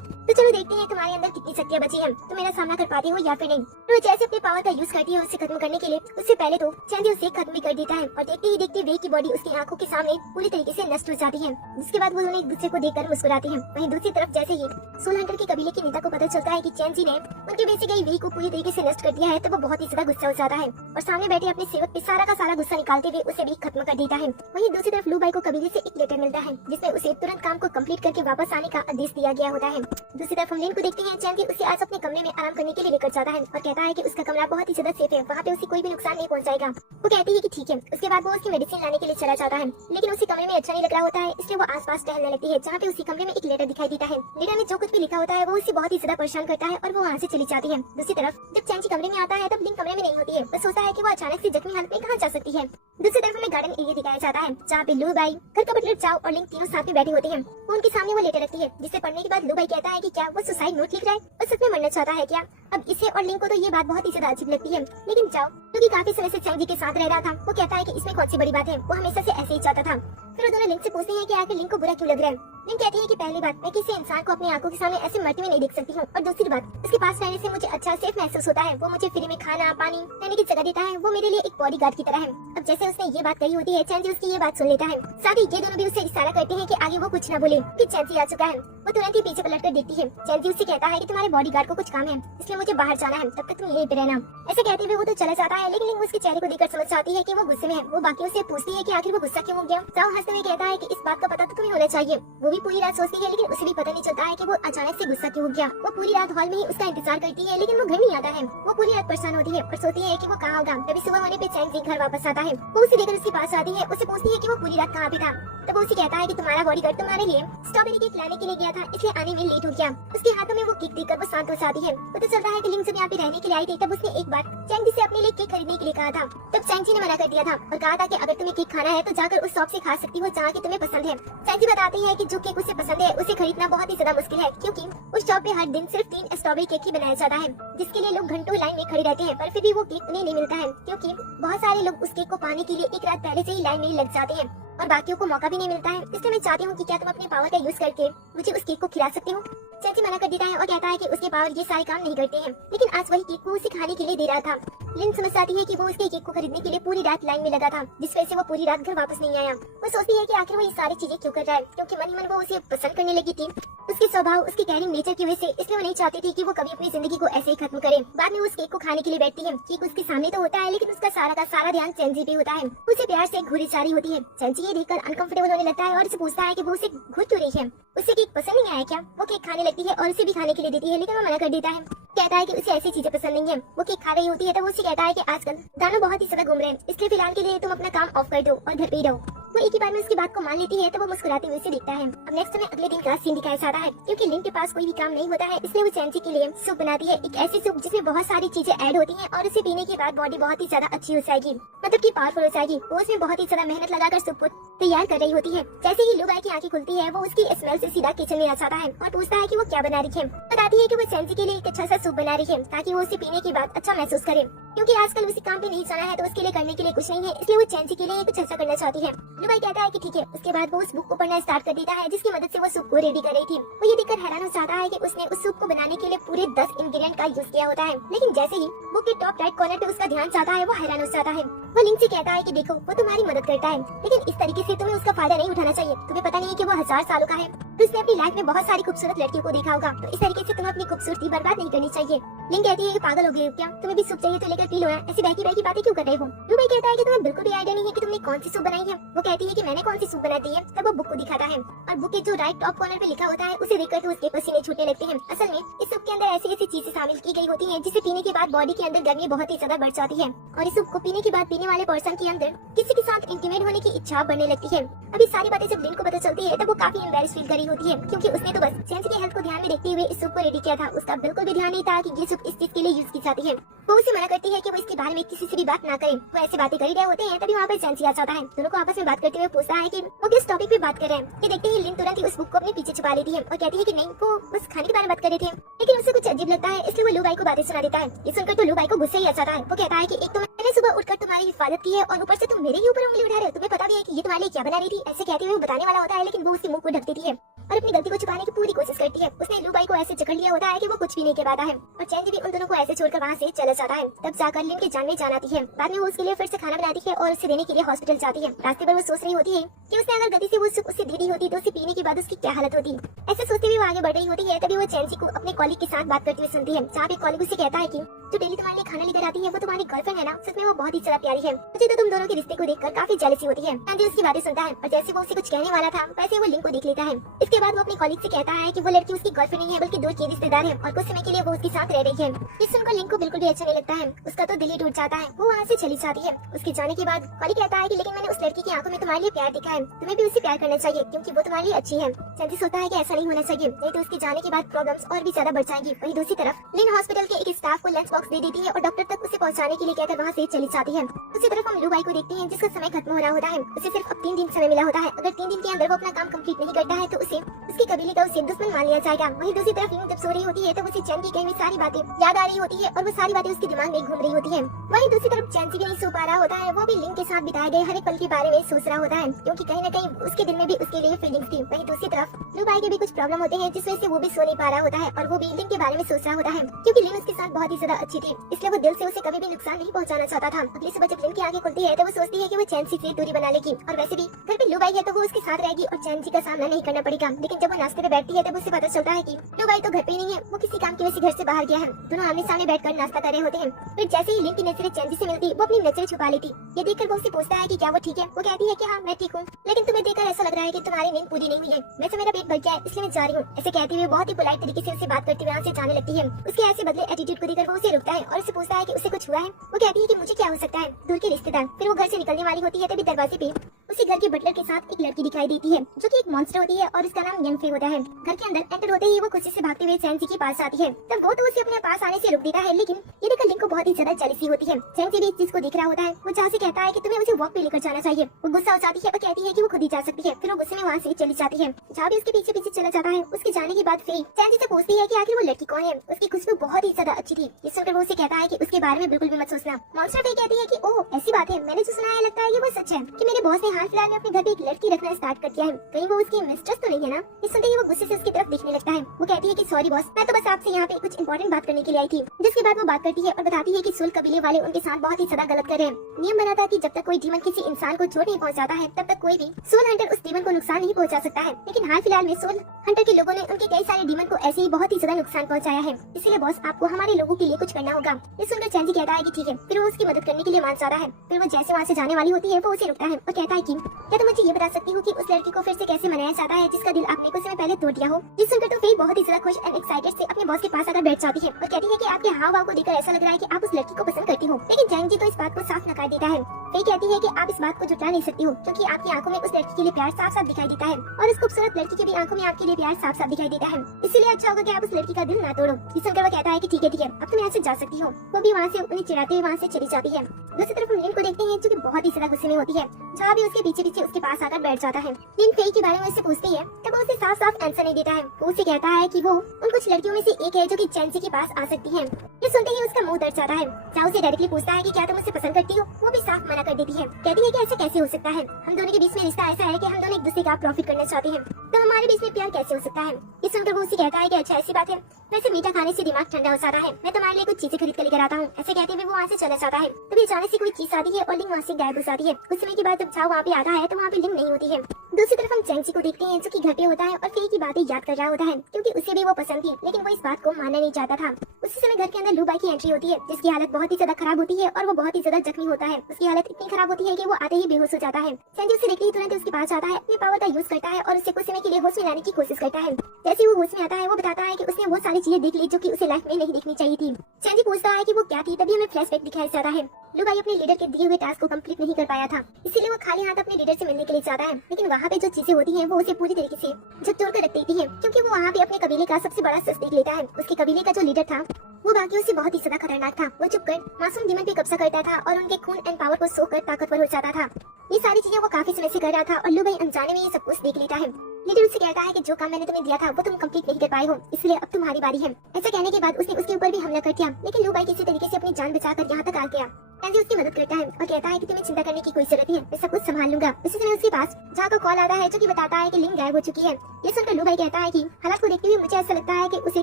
तो चलो देखते हैं तुम्हारे अंदर कितनी शक्तियां बची हैं, तुम मेरा सामना कर पाती हो या फिर नहीं। तो जैसे अपने पावर का यूज करती है उसे खत्म करने के लिए, उससे पहले तो चैंजी उसे खत्म भी कर देता है और देखते ही देखते वेई की बॉडी उसकी आंखों के सामने पूरी तरीके से नष्ट हो जाती है। जिसके बाद वो दोनों एक दूसरे को देखकर मुस्कुराते हैं। वहीं दूसरी तरफ जैसे ही सोल हंटर के कबीले के नेता को पता चलता है कि चैंजी ने उनके बेचे गई वेई को पूरी तरीके से नष्ट कर दिया है, तो वो बहुत ही ज्यादा गुस्सा हो जाता है और सामने बैठे अपने सेवक पे सारा का सारा गुस्सा निकालते हुए उसे भी खत्म कर देता है। वहीं दूसरी तरफ लू बाई को कबीले से एक लेटर मिलता है जिसमें उसे तुरंत काम को कंप्लीट करके वापस आने का आदेश दिया गया होता है। दूसरी तरफ हम लिन को देखते हैं। चैंजी उसे आज अपने कमरे में आराम करने के लिए लेकर जाता है और कहता है कि उसका कमरा बहुत ही ज्यादा सेफ है, वहाँ पे उसे कोई भी नुकसान नहीं पहुँचाएगा। वो कहती है कि ठीक है। उसके बाद वो उसकी मेडिसिन लाने के लिए चला जाता है, लेकिन उसी कमरे में अच्छा नहीं लग रहा होता है, इसलिए वो आसपास टहलने लगती है जहाँ पे उसी कमरे में एक लेटर दिखाई देता है। लेटर में जो कुछ भी लिखा होता है वो उसे बहुत ही ज्यादा परेशान करता है और वो वहाँ से चली जाती है। दूसरी तरफ जब चैंजी कमरे में आता है तब लिन कमरे में नहीं होती है। वो सोचता है कि वो अचानक से जख्मी हालत में कहाँ जा सकती है। दूसरी तरफ हमें गार्डन एरिया दिखाया जाता है जहाँ पे लू बाई, घर का बटलर चाओ और लिंक तीनों साथ में बैठे होते हैं। वो उनके सामने वो लेटर रखती है, जिसे पढ़ने के बाद लू बाई कहता है कि क्या वो सुसाइड नोट लिख रहा है और सच में मरना चाहता है क्या। अब इसे और लिंक को तो ये बात बहुत ही ज्यादा अजीब लगती है, लेकिन चाओ जो कि काफी समय से चैंजी के साथ रह रहा था, वो कहता है कि इसमें कौन सी बड़ी बात है, वो हमेशा से ऐसे ही चाहता था। फिर वो दोनों लिंक से पूछते हैं कि आखिर लिंक को बुरा क्यों लग रहा है। लिंक कहती है कि पहली बात, मैं किसी इंसान को अपनी आंखों के सामने ऐसे मरते हुए नहीं देख सकती हूँ, और दूसरी बात, उसके पास रहने से मुझे अच्छा सेफ महसूस होता है। वो मुझे फ्री में खाना पानी रहने की जगह देता है, वो मेरे लिए एक बॉडीगार्ड की तरह है। अब जैसे उसने ये बात कही होती है, चैंजी उसकी ये बात सुन लेता है। साथ ही ये दोनों भी उससे इशारा करते हैं कि आगे वो कुछ न बोले कि चैंजी आ चुका है। वो तुरंत ही पीछे पलट कर देखती है। चैंजी उससे कहता है कि तुम्हारे बॉडीगार्ड को कुछ काम है, इसलिए मुझे बाहर जाना है, तब तक तुम यहीं पे रहना। ऐसे कहते हुए वो तो चला जाता है, लेकिन लिंक उसके चेहरे को देखकर समझ जाती है कि वो गुस्से में है। वो बाकियों से पूछती है कि आखिर वो गुस्सा क्यों हो गया। चाओ हंसते हुए कहता है कि इस बात का पता तो तुम्हें होना चाहिए। वो भी पूरी रात सोचती है, लेकिन उसे भी पता नहीं चलता है कि वो अचानक से गुस्सा क्यों हो गया। वो पूरी रात हॉल में ही उसका इंतजार करती है, लेकिन वो घर नहीं आता है। वो पूरी रात परेशान होती है और सोचती है कि वो कहाँ होगा। तभी सुबह होने पे चैंजी घर वापस आता है। वो उसे देखकर उसके पास आती है, उससे पूछती है कि वो पूरी रात कहाँ पे था। तब वो उसे कहता है कि तुम्हारा बॉडीगार्ड तुम्हारे लिए स्ट्रॉबेरी केक लाने के लिए गया था, इसलिए आने में लेट हो गया। उसके हाथों में वो केक देखकर वो शांत हो जाती है। पता चलता है कि लिंक जब यहाँ पे रहने के लिए आई थी, तब उसने एक बार चैंजी से अपने लिए केक खरीदने के लिए कहा था। तब चैंजी ने मना कर दिया था और कहा था कि अगर तुम्हें केक खाना है तो जाकर उस शॉप से खा सकती हो जहाँ की तुम्हें पसंद है। चैंजी बताती है कि जो केक उसे पसंद है उसे खरीदना बहुत ही ज्यादा मुश्किल है, क्योंकि उस शॉप पे हर दिन सिर्फ 3 स्ट्रॉबेरी केक ही बनाया जाता है, जिसके लिए लोग घंटों लाइन में खड़े रहते हैं। पर फिर भी वो केक उन्हें नहीं मिलता है, क्योंकि बहुत सारे लोग उस केक को पाने के लिए एक रात पहले से ही लाइन में लग जाते हैं और बाकियों को मौका भी नहीं मिलता है। इसलिए मैं चाहती हूँ कि क्या तुम अपने पावर का यूज करके मुझे उस केक को खिला सकती हो। चैंजी मना कर देता है और कहता है कि उसके पावर ये सारे काम नहीं करते हैं, लेकिन आज वही केक को उसे खाने के लिए दे रहा था। लिन समझ आती है कि वो उसके केक को खरीदने के लिए पूरी रात लाइन में लगा था, जिस वजह से वो पूरी रात घर वापस नहीं आया। वो सोचती है कि आखिर वो ये सारी चीजें क्यों कर रहा है, क्योंकि मन ही मन वो उसे पसंद करने लगी थी उसके स्वभाव, उसके कैरिंग नेचर की वजह से। इसलिए वो नहीं चाहती थी कि वो कभी अपनी जिंदगी को ऐसे ही खत्म करे। बाद में उस केक को खाने के लिए बैठती है। केक उसके सामने तो होता है, लेकिन उसका सारा का सारा ध्यान चैंजी पे होता है। उसे प्यार से घूरी चारी होती है। चैंजी ये देखकर अनकंफर्टेबल होने लगता है और उसे पूछता है कि वो उसे घूर क्यों रही है, उसे केक पसंद नहीं आया क्या। वो केक खाने लगती है और उसे भी खाने के लिए देती है, लेकिन वो मना कर देता है। कहता है कि उसे ऐसी चीजें पसंद नहीं है। वो केक खा रही होती है तो वो उसे कहता है कि आजकल दानव बहुत ही ज्यादा घूम रहे हैं, इसलिए फिलहाल के लिए तुम अपना काम ऑफ कर दो और घर पे ही रहो। वो एक ही बार में उसकी बात को मान लेती है तो वो मुस्कुराते हुए उसे देखता है। अब नेक्स्ट हमें अगले दिन का सीन दिखाया जाता है, क्योंकि लिंक के पास कोई भी काम नहीं होता है, इसलिए वो चैंजी के लिए सूप बनाती है। एक ऐसी सूप जिसमें बहुत सारी चीजें ऐड होती हैं और उसे पीने के बाद बॉडी बहुत ही ज्यादा अच्छी हो जाएगी, मतलब कि पावरफुल हो जाएगी। वो उसमें बहुत ही ज्यादा मेहनत लगाकर सूप को तैयार कर रही होती है। जैसे ही लू बाई की आंखें खुलती है, वो उसकी स्मेल से सीधा किचन में आ जाता है और पूछता है कि वो क्या बना रही है। बताती है कि वो चैंजी के लिए एक अच्छा सा सूप बना रही है ताकि वो उसे पीने के बाद अच्छा महसूस करे। क्योंकि आजकल उसी काम पे नहीं जाना है तो उसके लिए करने के लिए कुछ नहीं है, इसलिए वो चैंसी के लिए कुछ ऐसा करना चाहती है। लुबाई कहता है कि ठीक है। उसके बाद वो उस बुक को पढ़ना स्टार्ट कर देता है जिसकी मदद से वो सूप को रेडी कर रही थी। वो ये देखकर हैरान हो जाता है कि उसने उस सूप को बनाने के लिए पूरे 10 इंग्रेडिएंट का यूज किया होता है, लेकिन जैसे ही बुक के टॉप राइट कॉर्नर पे उसका ध्यान जाता है वो हैरान हो जाता है। वो लिंक से कहता है कि देखो वो तुम्हारी मदद करता है, लेकिन इस तरीके से तुम्हें उसका फायदा नहीं उठाना चाहिए। तुम्हें पता नहीं है कि वो 1000 सालों का है, तो उसने अपनी लाइफ में बहुत सारी खूबसूरत लड़कियों को देखा होगा, तो इस तरीके से तुम्हें अपनी खूबसूरती बर्बाद नहीं करनी चाहिए। लिंक कहती है कि पागल हो गए हो क्या, तुम्हें भी सूप चाहिए तो लेकर पी लो ना, ऐसी बहकी बहकी बातें क्यों कर रहे हो। लुबाई कहता है कि तुम्हें बिल्कुल भी आइडिया नहीं है कि तुमने कौन सी सूप बनाई है। वो कहती है कि मैंने कौन सी सूप बनाई है। तब वो बुक को दिखाता है और बुक के जो राइट टॉप कॉर्नर पे लिखा होता है उसे देखकर तो उसके पसीने छूटने लगते हैं। असल में इस सूप के अंदर ऐसी ऐसी चीजें शामिल की गई होती हैं जिसे पीने के बाद बॉडी के अंदर गर्मी बहुत ही ज्यादा बढ़ जाती है और इस सूप को पीने के बाद पीने वाले पर्सन के अंदर किसी के साथ इंटीमेट होने की इच्छा बढ़ने लगती है। अभी सारी बातें जब लिन को पता चलती है तब वो काफी एम्बैरेस फील कर रही होती है, क्योंकि उसने तो बस चैंसी की हेल्थ को ध्यान में देखते हुए इस सूप को रेडी किया था। उसका बिल्कुल भी ध्यान नहीं था कि ये सूप इस चीज के लिए यूज की जाती है। वो उसे मना करती है कि वो इसके बारे में किसी से भी बात ना करे। वो ऐसी बातें कर ही रहे होते हैं तभी वहाँ पर चैंसी आ जाता है। दोनों को आपस में बात करते हुए पूछता है कि वो किस टॉपिक पे बात कर रहे हैं। ये देखते ही लिन तुरंत ही उस बुक को अपने पीछे छुपा लेती है और कहती है कि नहीं वो बस खाने के बारे में बात कर रहे थे, लेकिन उसे कुछ अजीब लगता है इसलिए वो लुबाई को बातें सुना देता है। ये सुनकर तो लुबाई को गुस्सा ही आ जाता है। वो कहता है कि एक तो मैंने सुबह उठकर तुम्हारी हिफाजत की है और ऊपर से तुम मेरे ही ऊपर उंगली उठा रहे हो, तुम्हें पता भी है कि ये तुम्हारे लिए क्या बना रही थी। ऐसे कहते हुए वो बताने वाला होता है, लेकिन वो उसके मुंह को ढक देती है और अपनी गलती को छुपाने की पूरी कोशिश करती है। उसने लुबाई को ऐसे जकड़ लिया होता है कि वो कुछ भी नहीं कह पाता है और चैंसी भी उन दोनों को ऐसे छोड़कर वहाँ से चला जाता है। तब जाकर लिन की जान में जान आती है। बाद में वो उसके लिए फिर से खाना बनाती है और उसे देने के लिए हॉस्पिटल जाती है। रास्ते पर वो सोच रही होती है कि उसने अगर गलती से वो सूप उसे दे दी होती तो उसे पीने के बाद उसकी क्या हालत होती। ऐसे सोचते हुए वो आगे बढ़ रही होती है तभी वो चैंसी को अपने कॉलीग के साथ बात करते हुए सुनती है, जहाँ पे कॉलीग उसे कहता है कि जो डेली तुम्हारे लिए खाना लेकर आती है वो तुम्हारी गर्लफ्रेंड है ना, सच में वो बहुत ही ज्यादा प्यारी है। मुझे तो तुम दोनों के रिश्ते को देखकर काफी जेलसी होती है। चैंसी उसकी बातें सुनता है और जैसे वो उसे कुछ कहने वाला था वैसे वो लिंक को देख लेता है। इसके बाद वो अपने कॉलीग से कहता है कि वो लड़की उसकी गर्लफ्रेंड नहीं है बल्कि दूर की रिश्तेदार है और कुछ समय के लिए वो उसके साथ रह रही है। इस सुनकर लिंक को बिल्कुल भी अच्छा नहीं लगता है। उसका तो दिल ही टूट जाता है। वो वहाँ से चली जाती है। उसके जाने के बाद कॉलीग कहता है कि लेकिन मैंने उस लड़की की आंखों में तुम्हारे लिए प्यार दिखा है, तुम्हें भी उससे प्यार करना चाहिए क्योंकि वो तुम्हारे लिए अच्छी है। चैंसी सोचता है कि ऐसा नहीं होना चाहिए, नहीं तो उसके जाने के बाद प्रॉब्लम्स और भी ज्यादा बढ़ जाएंगी। वहीं दूसरी तरफ लिन हॉस्पिटल के एक स्टाफ को लंच बॉक्स दे देती है और डॉक्टर तक उसे पहुंचाने के लिए कहकर वहाँ से चली जाती है। दूसरी तरफ हम लुबाई को देखते हैं जिसका समय खत्म हो रहा होता है। उसे सिर्फ अब 3 दिन समय मिला होता है। अगर 3 दिन के अंदर वो अपना काम कंप्लीट नहीं करता है तो उसे उसके कबीले का उसे दुश्मन मान लिया जाएगा। वहीं दूसरी तरफ लिन जब सो रही होती है तो उसे चैन की कही हुई सारी बातें याद आ रही होती है और वो सारी बातें उसके दिमाग में घूम रही होती है। वहीं दूसरी तरफ चैंसी भी नहीं सो पा रहा होता है। वो भी लिन के साथ बिताए गए हर एक पल के बारे में सोच रहा होता है, क्योंकि कहीं न कहीं उसके दिल में भी उसके लिए फीलिंग्स थी। वहीं दूसरी तरफ लुबाई के भी कुछ प्रॉब्लम होते हैं जिस वजह से वो भी सो नहीं पा रहा होता है और वो भी लिन के बारे में सोच रहा होता है, क्योंकि लिन उसके साथ बहुत ही ज्यादा अच्छी थी, इसलिए वो दिल से उसे कभी भी नुकसान नहीं पहुंचाना चाहता था। अगली सुबह जब लिन की आंखें खुलती है तो वो सोचती है कि वो चैंसी से दूरी बना लेगी और वैसे भी घर पे लुबाई है तो वो उसके साथ रहेगी और चैंसी का सामना नहीं करना पड़ेगा। लेकिन जब वो नाश्ते पे बैठती है तब उसे पता चलता है कि लुबाई तो घर पे ही नहीं है, वो किसी काम की वजह से घर से बाहर गया है। दोनों आमने सामने बैठकर नाश्ता कर रहे होते हैं। फिर जैसे ही लिन की नजरें चैंसी से मिलती वो अपनी नजरें छुपा लेती। ये देखकर वो उससे पूछता है कि क्या वो ठीक है। वो कहती है कि हाँ मैं ठीक हूँ, लेकिन तुम्हें देखकर ऐसा लग रहा है कि तुम्हारी नींद पूरी नहीं हुई है। वैसे मेरा पेट भर गया है इसलिए मैं जा रही हूँ। ऐसे कहते हुए बहुत ही पोलाइट तरीके से उससे बात करते हुए वहाँ से जाने लगती है। उसके ऐसे बदले एटीट्यूड को देखकर वो उसे रुकता है और उससे पूछता है कि उसे कुछ हुआ है। वो कहती है कि मुझे क्या हो सकता है, दूर के रिश्तेदार। फिर वो घर से निकलने वाली होती है तभी दरवाजे पे उसे घर के बटलर के साथ एक लड़की दिखाई देती है जो कि एक मॉन्स्टर होती है और उसका नाम यंगफे होता है। घर के अंदर एंटर होते ही वो खुशी से भागते हुए चैंसी के पास आती है। तब वो तो उसे अपने पास आने से रोक देता है, लेकिन ये देखकर लिंक को बहुत ही ज्यादा जेलसी होती है। चैंसी भी इस चीज को देख रहा होता है। वो जहाँ से कहता है कि तुम्हें उसे वॉक पे लेकर जाना चाहिए। वो गुस्सा हो जाती है और कहती है कि वो खुद ही जा सकती है। फिर वो गुस्से में वहाँ से चली जाती है। जहाँ भी उसके पीछे पीछे चला जाता है। उसके जाने के बाद फेई चैंसी से पूछती है कि आखिर वो लड़की कौन है। उसकी खुशबू बहुत ही ज्यादा अच्छी थी। इस सुनकर वो उसे कहता है कि उसके बारे में बिल्कुल भी मत सोचना। मॉन्स्टर फेई कहती है कि ओह ऐसी बात है, मैंने जो सुना है लगता है ये वो सच है कि मेरे बॉस ने हाल फिलहाल में अपने घर पे एक लड़की रखना स्टार्ट कर दिया है। कहीं वो उसकी मिस्ट्रेस तो नहीं है ना। इस सुनते ही वो गुस्से से उसकी तरफ देखने लगता है। वो कहती है कि सॉरी बॉस, मैं तो बस आपसे यहाँ पे कुछ इंपॉर्टेंट बात करने के लिए आई थी। जिसके बाद वो बात करती है और बताती है कि सोल कबीले वाले उनके साथ बहुत ही ज्यादा गलत कर रहे हैं। नियम बना था कि जब तक कोई डीमन किसी इंसान को चोट नहीं पहुँचाता है तब तक कोई भी सोल हंटर उस डीमन को नुकसान नहीं पहुँचा सकता है। लेकिन हाल फिलहाल में सोल हंटर के लोगों ने उनके कई सारे डीमन को ऐसे ही बहुत ही ज्यादा नुकसान पहुँचाया है। इसलिए बॉस आपको हमारे लोगों के लिए कुछ करना होगा। ये सुनकर चैंसी कहता है कि ठीक है। फिर वो उसकी मदद करने के लिए मान जाता है। फिर वो जैसे वहाँ से जाने वाली होती है वो उसे रुकता है और कहता है कि क्या तुम मुझे ये बता सकती हो कि उस लड़की को फिर से कैसे मनाया जाता है जिसका दिल आपने कुछ समय पहले तोड़ दिया हो। ये सुनकर तो फेई बहुत ही ज्यादा खुश एंड एक्साइटेड से अपने बॉस के पास आकर बैठ जाती है और कहती है कि आपके हाव भाव को देखकर ऐसा लग रहा है कि आप उस लड़की को पसंद करती हो। लेकिन चैंसी तो इस बात को साफ नकार देता है। फेई कहती है कि आप इस बात को झुठला नहीं सकती हो क्योंकि आपकी आंखों में उस लड़की के लिए प्यार साफ साफ दिखाई देता है और उस खूबसूरत लड़की की भी आंखों में आपके लिए प्यार साफ साफ दिखाई देता है। इसलिए अच्छा होगा कि आप उस लड़की का दिल ना तोड़ो। ये सुनकर वो कहता है कि ठीक है अब तुम यहाँ से जा सकती हो। वो भी वहाँ से उन्हें चिढ़ाते हुए वहाँ से चली जाती है। दूसरी तरफ हम लिन को देखते हैं जो कि बहुत ही ज्यादा गुस्से में होती है। जहाँ भी उसके पीछे पीछे उसके पास आकर बैठ जाता है। लिन फेई के बारे में उससे पूछती है तब वो उसे साफ साफ आंसर नहीं देता है। वो उसे कहता है कि वो उन कुछ लड़कियों में से एक है जो कि चैंसी के पास आ सकती है। फिर सुनते ही उसका मुंह दर्द जाता है। चाओ उसे डायरेक्टली पूछता है कि क्या तुम मुझसे पसंद करती हो। वो भी साफ मना कर देती है, कहती है कि ऐसा कैसे हो सकता है, हम दोनों के बीच में रिश्ता ऐसा है कि हम दोनों एक दूसरे का प्रॉफिट करना चाहते हैं, तो हमारे बीच में प्यार कैसे हो सकता है। ये सुनकर वो उसे कहता है कि अच्छा ऐसी बात है, वैसे मीठा खाने से दिमाग ठंडा हो जाता है, मैं तुम्हारे लिए कुछ चीजें खरीद कर लेकर आता हूँ। ऐसे कहते हुए वो वहाँ से चला जाता है। तभी अचानक से कोई चीज आती है और लिंग वहाँ से गायब हो जाती है। कुछ समय के बाद जब चाओ वहाँ पे आता है तो वहाँ पे लिंग नहीं होती है। दूसरी तरफ हम चैंग ची को देखते हैं जो कि घर पे होता है और फेई की बातें याद कर रहा होता है, क्योंकि उसे भी वो पसंद थी, लेकिन वो इस बात को मानना नहीं चाहता था। उसी समय घर के अंदर लू बाई की एंट्री होती है, जिसकी हालत बहुत ही ज्यादा खराब होती है और वो बहुत ही ज्यादा जख्मी होता है। उसकी हालत इतनी खराब होती है कि वो आते ही बेहोश हो जाता है। चैंग उसे देखते ही तुरंत उसके पास आता है, अपने पावर का यूज करता है और उसे कुछ समय के लिए होश में लाने की कोशिश करता है। जैसे वो होश में आता है वो बताता है कि उसने वो सारी चीजें देख ली जो कि उसे लाइफ में नहीं देखनी चाहिए थी। चैंग पूछता है कि वो क्या थी, तभी हमें फ्लैशबैक दिखाया जाता है। लू बाई अपने लीडर के दिए हुए टास्क को कंप्लीट नहीं कर पाया था, इसीलिए वो खाली हाथ अपने लीडर से मिलने के लिए जाता है, लेकिन वहाँ पे जो चीजें होती हैं वो उसे पूरी तरीके से झकझोर कर रख देती है, क्योंकि वो वहाँ पे अपने कबीले का सबसे बड़ा सच देख लेता है। उसके कबीले का जो लीडर था वो बाकियों से बहुत ही ज्यादा खतरनाक था। वो चुपकर मासूम डीमन पे कब्जा करता था और उनके खून एंड पावर को सोकर ताकतवर हो जाता था। ये सारी चीजें वो काफी समय से कर रहा था और लू बाई अनजाने में ये सब कुछ देख लेता है। लीडर उससे कहता है कि जो काम मैंने तुम्हें दिया था वो तुम कंप्लीट नहीं कर पाए हो, इसलिए अब तुम्हारी बारी है। ऐसा कहने के बाद उसने उसके ऊपर भी हमला कर दिया, लेकिन लू बाई किसी तरीके से अपनी जान बचाकर यहाँ तक आ गया। चैंग उसकी मदद करता है और कहता है कि तुम्हें चिंता करने की कोई जरूरत नहीं है, मैं सब कुछ संभाल लूंगा। उसी समय उसके पास जहाँ का कॉल आता है जो कि बताता है कि लिंग गायब हो चुकी है। ये सुनकर लू बाई कहता है कि हालात को देखते हुए मुझे ऐसा लगता है कि उसे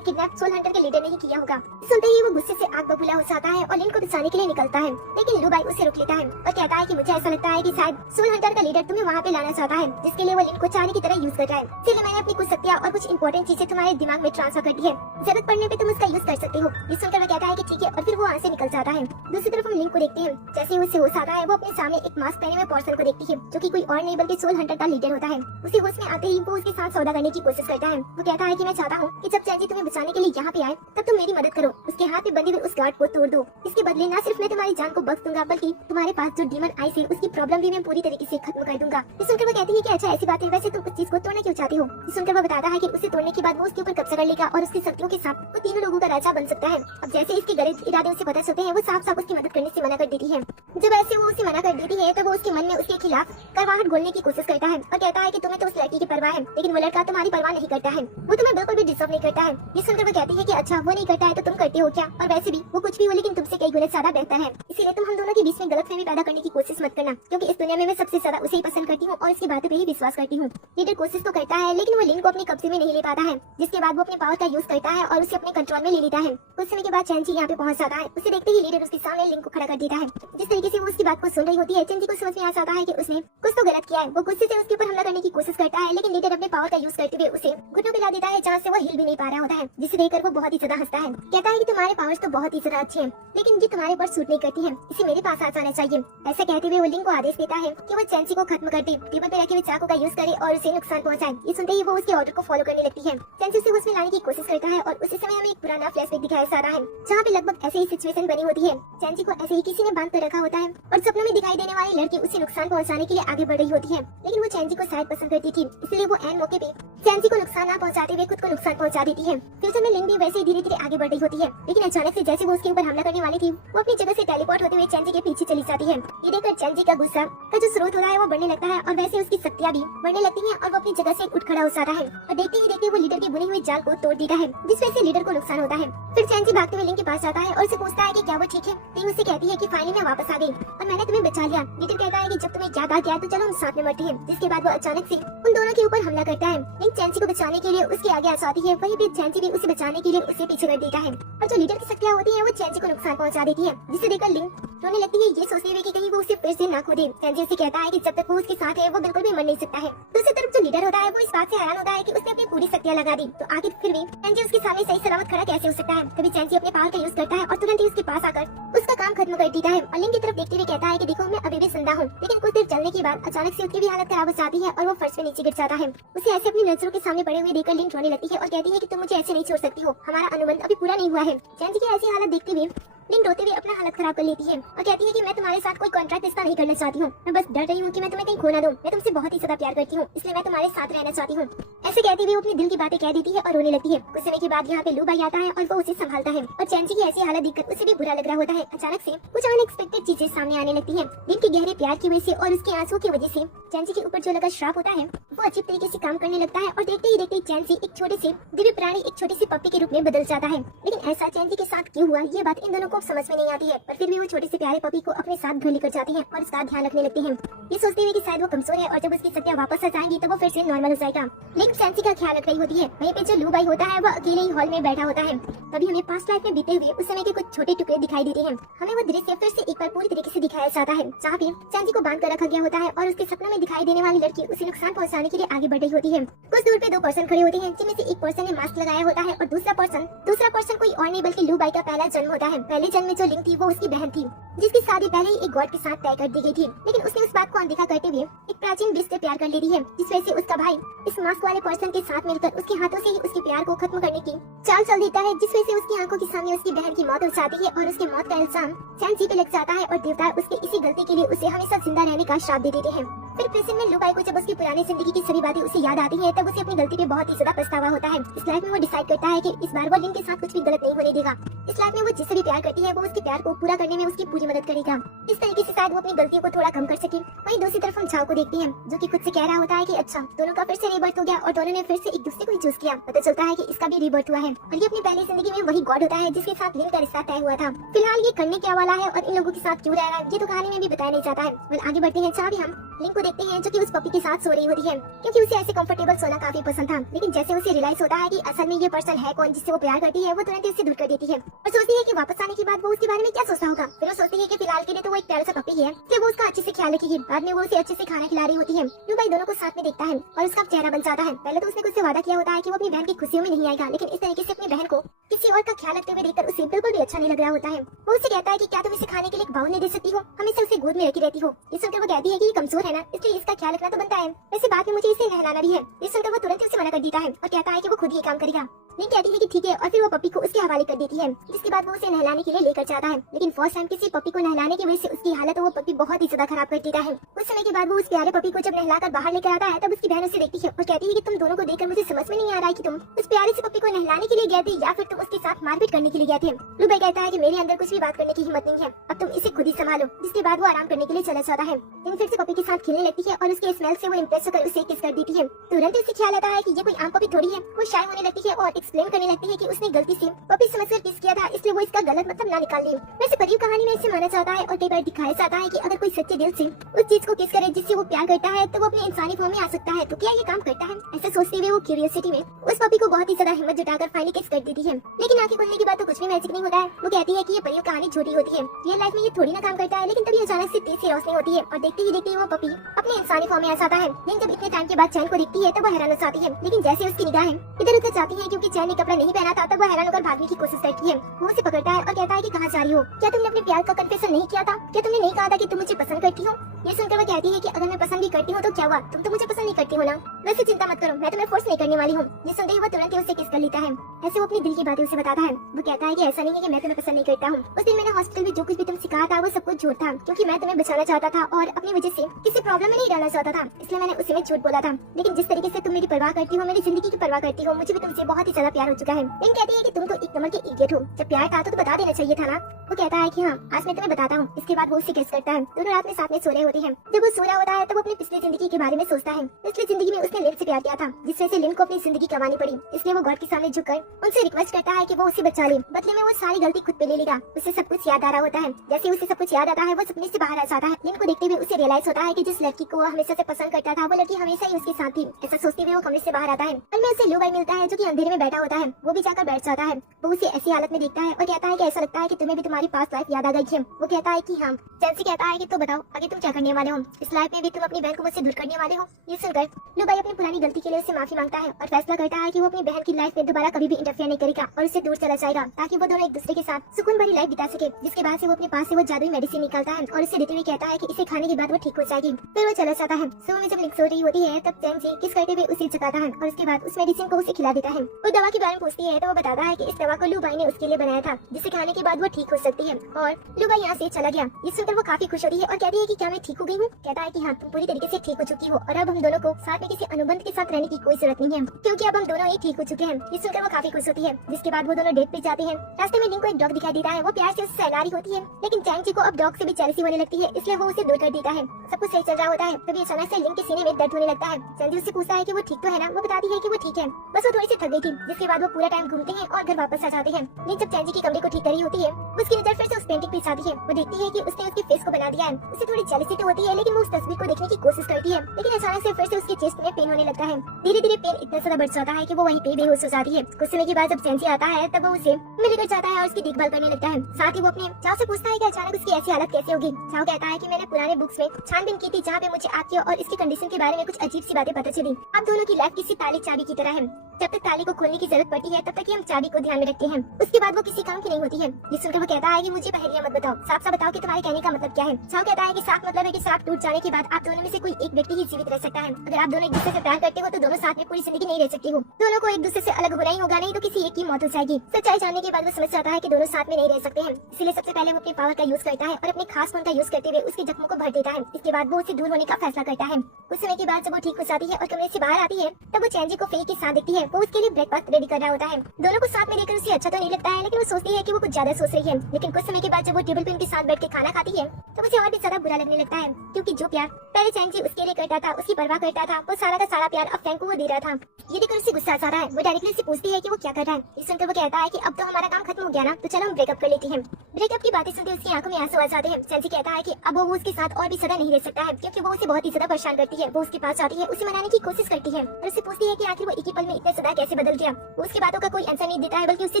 किडनैप सोल हंटर के लीडर ने ही किया होगा। सुनते ही वो गुस्से से आग बबूला हो जाता है और लिंग को बचाने के लिए निकलता है, लेकिन लू बाई उसे रोक लेता है और कहता है कि मुझे ऐसा लगता है कि शायद सोल हंटर का लीडर तुम्हें वहाँ पे लाना चाहता है, जिसके लिए वो लिंग को चारे की तरह यूज कर रहा है। इसलिए मैंने अपनी कुछ शक्तियाँ और कुछ इंपॉर्टेंट चीजें तुम्हारे दिमाग में ट्रांसफर कर दी है, जरूरत पड़ने पे तुम उसका यूज कर सकते हो। ये सुनकर वो कहता है कि ठीक है, और फिर वो वहाँ से निकल जाता है। दूसरी तरफ हम लिंग को देखते हैं, जैसे उससे होश आता है वो अपने सामने एक मास्क पहने हुए पर्सन को देखती है, जो कि कोई और नहीं बल्कि सोल हंटर का लीडर होता है। उसे होश में आते ही वो उसके साथ सौदा करने की कोशिश करता है। वो कहता है कि मैं चाहता हूँ कि जब चैंजी तुम्हें बचाने के लिए यहाँ पे आए तब तुम मेरी मदद करो, उसके हाथ में बंधे हुए उस गार्ड को तोड़ दो। इसके बदले न सिर्फ मैं तुम्हारी जान को बख्श दूंगा, बल्कि तुम्हारे पास जो डीमन आइस है उसकी प्रॉब्लम भी मैं पूरी तरीके से खत्म कर दूंगा। ये सुनकर वो कहती है कि अच्छा ऐसी बात है, वैसे तुम उस चीज को तोड़ना क्यों चाहते हो। ये सुनकर वो बताता है कि उसे तोड़ने के बाद वो उसके ऊपर कब्जा कर लेगा और उसकी शक्तियों के साथ वो तीनों लोगों का राजा बन सकता है। अब जैसे इसके गलत इरादे उसे पता चलते हैं वो साफ साफ उसकी मदद करने से मना कर देती है। जब ऐसे वो उसे मना कर देती है तब वो उसके मन में उसके खिलाफ करवाहट बोलने की कोशिश करता है और कहता है कि तुम्हें तो उस लड़की की परवाह है, लेकिन वो लड़का तुम्हारी परवाह नहीं करता है, वो तुम्हें बिल्कुल भी डिजर्व नहीं करता है। ये सुनकर वो कहती है कि अच्छा वो नहीं करता है तो तुम करते हो क्या, और वैसे भी वो कुछ भी हो लेकिन तुमसे कई गुना ज्यादा बेहतर है, इसीलिए तुम हम दोनों के बीच में गलतफहमी पैदा करने की कोशिश मत करना, क्योंकि इस दुनिया में मैं सबसे ज्यादा उसे ही पसंद करती हूँ और इसकी बातों पे ही विश्वास करती हूँ। लीडर कोशिश तो करता है लेकिन वो लिंग को अपने कब्जे में नहीं ले पाता है, जिसके बाद वो अपने पावर का यूज करता है और उसे अपने कंट्रोल में ले लेता है। कुछ समय के बाद चैंजी यहाँ पे पहुंच जाता है। उसे देखते ही लीडर उसके सामने लिंग को खड़ा कर देता है। जिस तरीके से वो उसकी बात को सुन रही होती है चैंजी को समझ में आ जाता है कि उसने कुछ तो गलत किया है। वो गुस्से से उसके ऊपर हमला करने की कोशिश करता है, लेकिन लीडर अपने पावर का यूज करते हुए उसे घुटनों पे ला देता है जहाँ से वो हिल भी नहीं पा रहा होता है, जिसे देखकर वो बहुत ही ज्यादा हंसता है। कहता है कि तुम्हारे पावर्स तो बहुत ही ज्यादा अच्छे हैं, लेकिन ये तुम्हारे ऊपर सूट नहीं करती है, इसे मेरे पास आ जाना चाहिए। ऐसा कहते हुए वो लिंग को आदेश देता है कि वो चैंसी को खत्म कर दे, टेबल पे रखे हुए चाकू का यूज करे और उसे नुकसान पहुंचाए। ये सुनते ही वो उसके ऑर्डर को फॉलो करने लगती है। चैंसी उसे होश में लाने की कोशिश करता है और उसी समय हमें एक पुराना फ्लैशबैक दिखाया जा रहा है, जहाँ पे लगभग ऐसे ही सिचुएशन बनी होती है। चैंसी को ऐसे ही किसी ने बांध कर रखा होता है और सपनों में दिखाई देने वाली लड़की उसे नुकसान पहुंचाने के लिए आगे बढ़ रही होती है, लेकिन वो चैंसी को शायद पसंद करती थी, इसलिए वो ऐन मौके पे चैंसी को नुकसान न पहुंचाते हुए खुद को नुकसान पहुंचा देती है। फ्यूचर में लिंग भी वैसे ही धीरे धीरे आगे बढ़ रही होती है, लेकिन अचानक से जैसे वो उसके ऊपर हमला करने वाली थी वो अपनी जगह से टेलीपोर्ट होते हुए चैंसी के पीछे चली जाती है। ये देखकर चैंसी का गुस्सा का जो स्रोत होता है वो बढ़ने लगता है और वैसे उसकी शक्तियाँ भी बढ़ने लगती है और वो अपनी जगह से उठ खड़ा हो जाता है और देखते ही देखते वो लीडर की बुनी हुई जाल को तोड़ देता है, जिस वजह से लीडर को नुकसान होता है। फिर चैंसी भागते हुए लिंग के पास जाता है और उसे पूछता है कि क्या वो ठीक है। लिंग उससे कहती है कि फाइनली मैं वापस आ गई और मैंने तुम्हें बचा लिया। लीडर कहता है कि जब तुम्हें याद आ गया तो चलो हम साथ में मरते हैं, जिसके बाद वो अचानक से उन दोनों के ऊपर हमला करता है। लिंग चैंसी को बचाने के लिए उसके आगे आ जाती है, वहीं पे चैंसी भी उसे बचाने के लिए उसे पीछे कर देता है और जो लीडर की शक्तियाँ होती है वो चैंसी को नुकसान पहुंचा देती है, जिसे देखकर लिंग रोने लगती है, ये सोचते हुए कि कहीं वो उसे फिर से ना खो दे। चैंसी उसे कहता है कि जब तक वो उसके साथ है वो बिल्कुल भी मर नहीं सकता है। दूसरी तरफ जो लीडर होता है वो इस बात से हैरान होता है कि उसने अपनी पूरी शक्तियाँ लगा दी, तो आखिर फिर भी चैंसी उसके सामने सही सलामत खड़ा कैसे हो सकता है। तभी चैंसी अपने पावर का यूज करता है और तुरंत ही उसके पास आकर उसका काम खत्म कर देता है और लिंग की तरफ देखते हुए कहता है कि देखो मैं अभी भी जिंदा हूँ। लेकिन कुछ देर चलने के बाद अचानक से उसकी भी हालत खराब हो जाती है और वो फर्श पे नीचे गिर जाता है। उसे ऐसे अपनी नजरों के सामने पड़े हुए देखकर लिंग रोने लगती है और कहती है कि तुम मुझे ऐसे नहीं छोड़ सकती हो, हमारा अनुबंध अभी पूरा नहीं हुआ है। चैंसी की ऐसी हालत देखते हुए लिन रोते हुए अपना हालत खराब कर लेती है और कहती है कि मैं तुम्हारे साथ कोई कॉन्ट्रैक्ट रिश्ता नहीं करना चाहती हूँ, मैं बस डर रही हूँ कि मैं तुम्हें कहीं खो ना दूँ। मैं तुमसे बहुत ही ज्यादा प्यार करती हूँ, इसलिए मैं तुम्हारे साथ रहना चाहती हूँ। ऐसे कहती हुई वो अपने दिल की बातें कह देती है और रोने लगती है। कुछ समय के बाद यहाँ पे लू भाई आता है और वो उसे संभालता है और चैंसी की ऐसी हालत देखकर उसे भी बुरा लग रहा होता है। अचानक से कुछ अनएक्सपेक्टेड चीजें सामने आने लगती है। लिन के गहरे प्यार की वजह से और उसके आंसू की वजह से चैंसी के ऊपर जो लगा श्राप होता है वो अजीब तरीके से काम करने लगता है और देखते ही देखते चैंसी एक छोटे से दिव्य प्राणी, एक छोटी सी पप्पी के रूप में बदल जाता है। लेकिन ऐसा चैंसी के साथ क्यों हुआ, ये बात इन दोनों को समझ में नहीं आती है, पर फिर भी वो छोटे से प्यारे पप्पी को अपने साथ घर लेकर जाते हैं और इसका ध्यान रखने लगते हैं, ये सोचते हुए कि शायद वो कमजोर है और जब उसकी शक्तियां वापस आ जाएंगी तो वो फिर से नॉर्मल हो जाएगा। लेकिन चैंसी का ख्याल रख रही होती है। वहीं पे जो लू भाई होता है वो अकेले ही हॉल में बैठा होता है। तभी हमें पास्ट लाइफ में बीते हुए उस समय के कुछ छोटे टुकड़े दिखाई देते हैं। हमें वो दृश्य फिर से एक बार पूरी तरीके से दिखाया जाता है, जहाँ पे चैंसी को बांध कर रखा गया होता है और उसके सपनों में दिखाई देने वाली लड़की उसे नुकसान पहुंचाने के लिए आगे बढ़ रही होती है। कुछ दूर पे दो पर्सन खड़े होते हैं, जिनमें से एक पर्सन ने मास्क लगाया होता है और दूसरा पर्सन कोई और नहीं बल्कि लू बाई का पहला जन्म होता है। पहले जन्म में जो लिंक थी वो उसकी बहन थी, जिसकी शादी पहले ही एक गॉड के साथ तय कर दी गई थी। लेकिन उसने उस बात को अनदेखा करते हुए एक प्राचीन बीज से प्यार कर लेती है, जिस वजह से उसका भाई इस मास्क वाले पर्सन के साथ मिलकर उसके हाथों से ही उसके प्यार को खत्म करने की चाल चल देता है, जिस वजह से उसकी आंखों के सामने उसकी बहन की मौत हो जाती है और उसके मौत का इल्जाम चैंसी पे लग जाता है और देवता उसके इसी गलती के लिए उसे हमेशा जिंदा रहने का श्राप दे देते हैं। फिर प्रेजेंट में लू बाई को जब उसकी पुरानी जिंदगी की सभी बातें उसे याद आती है, तब उसे अपनी गलती पे बहुत ही ज्यादा पछतावा होता है। इस लाइफ में वो डिसाइड करता है कि इस बार वो लिन के साथ कुछ भी गलत नहीं होने देगा। इस लाइफ में वो जिससे भी प्यार करती है वो उसके प्यार को पूरा करने में उसकी पूरी मदद करेगा। इस तरीके से शायद वो अपनी गलतियों को थोड़ा कम कर सके। वहीं दूसरी तरफ हम झाओ को देखते हैं, जो कि खुद से कह रहा होता है कि अच्छा, दोनों का फिर से रीबर्थ हो गया और दोनों ने फिर से एक दूसरे को ही चूज किया। पता चलता है कि इसका भी रीबर्थ हुआ है और ये अपनी पहली जिंदगी में वही गॉड होता है जिसके साथ लिन का रिश्ता तय हुआ था। फिलहाल ये करने क्या वाला है और इन लोगों के साथ क्यों रह रहा है, ये तो कहानी में भी बताया नहीं जाता है। और आगे बढ़ते हैं, जहाँ भी हम लिन को देखते हैं जो कि उस पपी के साथ सो रही होती है, क्योंकि उसे ऐसे कंफर्टेबल सोना काफी पसंद था। लेकिन जैसे उसे रियलाइज होता है कि असल में ये पर्सन है कौन जिससे वो प्यार करती है, वो तुरंत उसे दूर कर देती है और सोचती है कि वापस आने के बाद वो उसके बारे में क्या सोचता होगा। फिर वो सोचती है कि फिलहाल के लिए तो वो एक प्यारा सा पपी है, फिर वो उसका अच्छे से ख्याल रखेगी। बाद में वो उसे अच्छे से खाना खिला रही होती है। लू भाई दोनों को साथ में देखता है और उसका चेहरा बन जाता है। पहले तो उसने कुछ से वादा किया होता है कि वो अपनी बहन की खुशियों में नहीं आएगा, लेकिन इस तरीके से अपनी बहन को किसी और का ख्याल रखते हुए देखकर उसे बिल्कुल भी अच्छा नहीं लग रहा होता है। वो उसे कहता है कि क्या तुम इसे खाने के लिए एक बाउल नहीं दे सकती हो, हमेशा उसे गोद में रखी रहती हो। ये सुनकर वो कहती है कि ये कमजोर है ना, इसलिए इसका ख्याल रखना तो बनता है। वैसे बाद में मुझे इसे नहलाना भी है। ये सुनकर वो तुरंत उसे मना कर देता है और कहता है कि वो खुद ही काम करेगा। लिन कहती है कि ठीक है और फिर वो पप्पी को उसके हवाले कर देती है, जिसके बाद वो उसे नहलाने के लिए लेकर जाता है। लेकिन फर्स्ट टाइम किसी पप्पी को नहलाने की वजह से उसकी हालत वो पप्पी बहुत ही ज्यादा खराब कर देता है। कुछ समय के बाद वो उस प्यारे पप्पी को जब नहलाकर बाहर लेकर आता है, तब उसकी बहन उसे देखती है और कहती है कि तुम दोनों को देखकर मुझे समझ में नहीं आ रहा है कि तुम उस प्यारे से पप्पी को नहलाने के लिए गए थे या फिर तुम उसके साथ मारपीट करने के लिए गए थे। लू भाई कहता है कि मेरे अंदर कुछ भी बात करने की हिम्मत नहीं है, अब तुम इसे खुद ही संभालो। जिसके बाद वो आराम करने के लिए चला जाता है। लिन फिर से पप्पी के साथ खेलने लगती है और उसके स्मेल से वो इम्प्रेस होकर उसे किस कर देती है। तुरंत उसे ख्याल आता है कि ये कोई आम पप्पी थोड़ी है। वो शाय होने लगती है और एक्सप्लेन करने लगती है कि उसने गलती से पपी समझकर किस किया था, इसलिए वो इसका गलत मतलब ना निकाल ले। वैसे परियों कहानी में इसे माना जाता है और कई बार दिखाया जाता है कि अगर कोई सच्चे दिल से उस चीज को किस करे जिससे वो प्यार करता है, तो वो अपने इंसानी फॉर्म में आ सकता है। तो क्या ये काम करता है? ऐसा सोचते हुए वो क्यूरियोसिटी में उस पपी को बहुत ही ज्यादा हिम्मत जुटाकर फाइनली किस कर देती है। लेकिन आंखें खुलने के बाद तो कुछ भी मैजिक नहीं होता है। वो कहती है कि ये परियों कहानी झूठी होती है, रियल लाइफ में ये थोड़ी ना काम करता है। लेकिन तभी अचानक से तेज सी रोशनी होती है और देखते ही देखते वो पपी अपने इंसानी फॉर्म में आ जाता है। लेकिन जब इतने टाइम के बाद चैन को देखती है तो वो हैरान हो जाती है। लेकिन जैसे उसकी निगाहें इधर उधर जाती है क्योंकि चैन ने कपड़ा नहीं पहना था, तब वो हैरान होकर भागने की कोशिश करती है। वो उसे पकड़ता है और कहता है कि कहाँ जा रही हो? क्या तुमने अपने प्यार का कन्फेशन नहीं किया था? क्या तुमने नहीं कहा था कि तुम मुझे पसंद करती हो? ये सुनकर वो कहती है कि अगर मैं पसंद भी करती हूँ तो क्या हुआ, तुम तो मुझे पसंद नहीं करती हो ना। वैसे चिंता मत करो, मैं तुम्हें फोर्स नहीं करने वाली हूँ। ये सुनते ही वो तुरंत ही उससे किस कर लेता है। ऐसे वो अपनी दिल की बातें उसे बताता है। वो कहता है कि ऐसा नहीं है कि मैं तुम्हें पसंद नहीं करता हूँ। उस दिन मैंने हॉस्पिटल में जो कुछ भी तुम सिखाया था वो सब कुछ झूठ था, क्योंकि मैं तुम्हें बचाना चाहता था और अपनी वजह से किसी प्रॉब्लम में नहीं डालना चाहता था, इसलिए मैंने उसी में झूठ बोला था। लेकिन जिस तरीके से तुम मेरी परवाह करती हो, मेरी जिंदगी की परवाह करती हो, मुझे भी तुमसे बहुत ही ज्यादा प्यार हो चुका है। लेकिन कहती है कि तुम तो एक नंबर के इडियट हो, जब प्यार था तो बता देना चाहिए था ना। वो कहता है कि हाँ, आज मैं तुम्हें बताता हूँ। इसके बाद वो उसे किस करता है। दोनों रात में साथ में सो रहे होते हैं। जब वो सो रहा होता है तो वो अपनी पिछली जिंदगी के बारे में सोचता है। पिछली जिंदगी में उसने लिन से प्यार किया था, जिस वजह से लिन को अपनी जिंदगी गंवानी पड़ी। इसलिए वो गॉड के सामने झुककर उनसे रिक्वेस्ट करता है कि वो उसे बचा ले, बदले में वो सारी गलती खुद पे ले लेगा। उसे सब कुछ याद आ रहा होता है। जैसे उसे सब कुछ याद आता है वो सपने से बाहर आ जाता है। लिन को देखते हुए उसे रियलाइज होता है कि जिस लड़की को वो हमेशा से पसंद करता था वो लड़की हमेशा ही उसके साथ थी। ऐसा सोचते हुए वो कमरे से बाहर आता है और में उसे लू भाई मिलता है जो कि अंधेरे में बैठा होता है। वो भी जाकर बैठ जाता है। वो उसे ऐसी हालत में देखता है और कहता है कि ऐसा लगता है कि तुम्हें भी तुम्हारी पास्ट लाइफ याद आ गई है। वो कहता है कि हाँ। चैंसी कहता है कि तो बताओ आगे तुम क्या करने वाले हो? इस लाइफ में भी तुम अपनी बहन को मुझसे दूर करने वाले हो? ये सुनकर लू भाई अपनी पुरानी गलती के लिए उससे माफी मांगता है और फैसला करता है कि वो अपनी बहन की लाइफ में दोबारा कभी भी इंटरफेयर नहीं करेगा और उससे दूर चला जाएगा, ताकि वो दोनों एक दूसरे के साथ सुकून भरी लाइफ बिता सके। जिसके बाद से वो अपने पास से वो जादुई मेडिसिन निकालता है और उसे देते हुए कहता है कि इसे खाने के बाद वो ठीक हो जाएगी। फिर वो चला जाता है। सुबह में जब लिंक सो रही होती है तब चैंसी किस करते हुए उसे जगाता है और उसके बाद उस मेडिसिन को उसे खिला देता है। वो दवा के बारे में पूछती है तो वो बताता है कि इस दवा को लू भाई ने उसके लिए बनाया था, जिसे खाने के बाद वो ठीक हो सकती है और लुबा यहाँ से चला गया। ये सुनकर वो काफी खुश होती है और कहती है कि क्या मैं ठीक हो गई हूँ। कहता है कि हाँ, तुम पूरी तरीके से ठीक हो चुकी हो और अब हम दोनों को साथ में किसी अनुबंध के साथ रहने की कोई जरूरत नहीं है, क्योंकि अब हम दोनों ही ठीक हो चुके हैं। ये सुनकर वो काफी खुश होती है। जिसके बाद वो दोनों डेट पे जाते हैं। रास्ते में लिंग को एक डॉग दिखाई देता है। वो प्यार से उससे सहला रही होती है, लेकिन चैंग जी को अब डॉग से भी जेलसी होने लगती है, इसलिए वो उसे दूर कर देता है। सब कुछ सही चल रहा होता है, तभी अचानक से लिंग के सीने में दर्द होने लगता है। चैंग जी उससे पूछता है कि वो ठीक तो है ना। वो बताती है कि वो ठीक है, बस वो थोड़ी सी थक गई थी। जिसके बाद वो पूरा टाइम घूमते हैं और घर वापस आ जाते हैं। लिंग जब चैंग जी के कमरे को ठीक कर रही होती है, उसकी नजर फिर से उस पेंटिंग पे जाती है। वो देखती है कि उसने उसके फेस को बना दिया है। उसे थोड़ी जेलसी तो होती है, लेकिन वो उस तस्वीर को देखने की कोशिश करती है, लेकिन अचानक से फिर से उसके चेस्ट में पेन होने लगता है। धीरे धीरे पेन इतना ज्यादा बढ़ जाता है कि वो वहीं पे बेहोश हो जाती है। कुछ समय के बाद जब चैंग जी आता है, तब वो उसे मिलकर जाता है और उसकी देखभाल करने लगता है। साथ ही वो अपने चाव से पूछता है कि अचानक उसकी ऐसी हालत कैसे होगी। चाव कहता है कि मैंने पुराने बुक्स में छानबीन की थी, जहाँ पे मुझे आपकी और इसकी कंडीशन के बारे में कुछ अजीब सी बातें पता चली। आप दोनों की लाइफ किसी ताली चाबी की तरह है। जब तक ताली को खोलने की जरूरत पड़ती है, तब तक हम चाबी को ध्यान में रखते हैं। उसके बाद वो किसी काम की नहीं होती है। ये सुनकर वो कहता है कि मुझे पहेलियां मत बताओ, साफ साफ बताओ कि तुम्हारे कहने का मतलब क्या है। चाव कहता है कि साफ मतलब है कि शराब टूट जाने के बाद आप दोनों में से कोई एक व्यक्ति ही जीवित रह सकता है। अगर आप दोनों एक दूसरे से प्यार करते हो तो दोनों साथ में पूरी जिंदगी नहीं रह सकते हो। दोनों को एक दूसरे से अलग होना ही होगा, नहीं तो किसी एक की मौत हो जाएगी। सच्चाई जानने के बाद वो समझ जाता है कि दोनों साथ में नहीं रह सकते हैं। इसलिए सबसे पहले वो अपनी पावर का यूज करता है और अपने खास फोन का यूज करते हुए उसके जख्मों को भर देता है। इसके बाद वो उससे दूर होने का फैसला करता है। कुछ समय के बाद जब वो ठीक हो जाती है और कमरे से बाहर आती है, तब वो चैंग जी को फेई के साथ देखती है। वो उसके लिए ब्रेकफास्ट रेडी कर रहा होता है। दोनों को साथ में देखकर उसे अच्छा तो नहीं लगता है, लेकिन वो सोचती है कि वो कुछ ज्यादा सोच रही है। लेकिन कुछ समय के बाद जब वो टेबल पे उनके साथ बैठ के खाना खाती है, तो उसे और भी ज्यादा बुरा लगने लगता है, क्योंकि जो प्यार पहले चैंग जी उसके लिए करता था, उसकी परवाह करता था, वो सारा का सारा प्यार अब फ्रैंक को वो दे रहा था। ये देखकर उसे गुस्सा आ रहा है। वो डायरेक्टली उससे पूछती है कि वो क्या कर रहा है। ये सुनकर वो कहता है कि अब तो हमारा काम खत्म हो गया ना, तो चलो हम ब्रेकअप कर लेते हैं। ब्रेकअप की बातें सुनकर उसकी आंखों में आंसू आ जाते हैं। चैंग जी कहता है कि अब वो उसके साथ और भी सदा नहीं रह सकता है, क्योंकि वो उसे बहुत ही ज्यादा परेशान करती है। वो उसके पास आती है, उसे मनाने की कोशिश करती है और उससे पूछती है कि आखिर वो एक ही पल में इतना ज्यादा कैसे बदल गया। वो उसकी बातों का कोई आंसर नहीं देता है, बल्कि उससे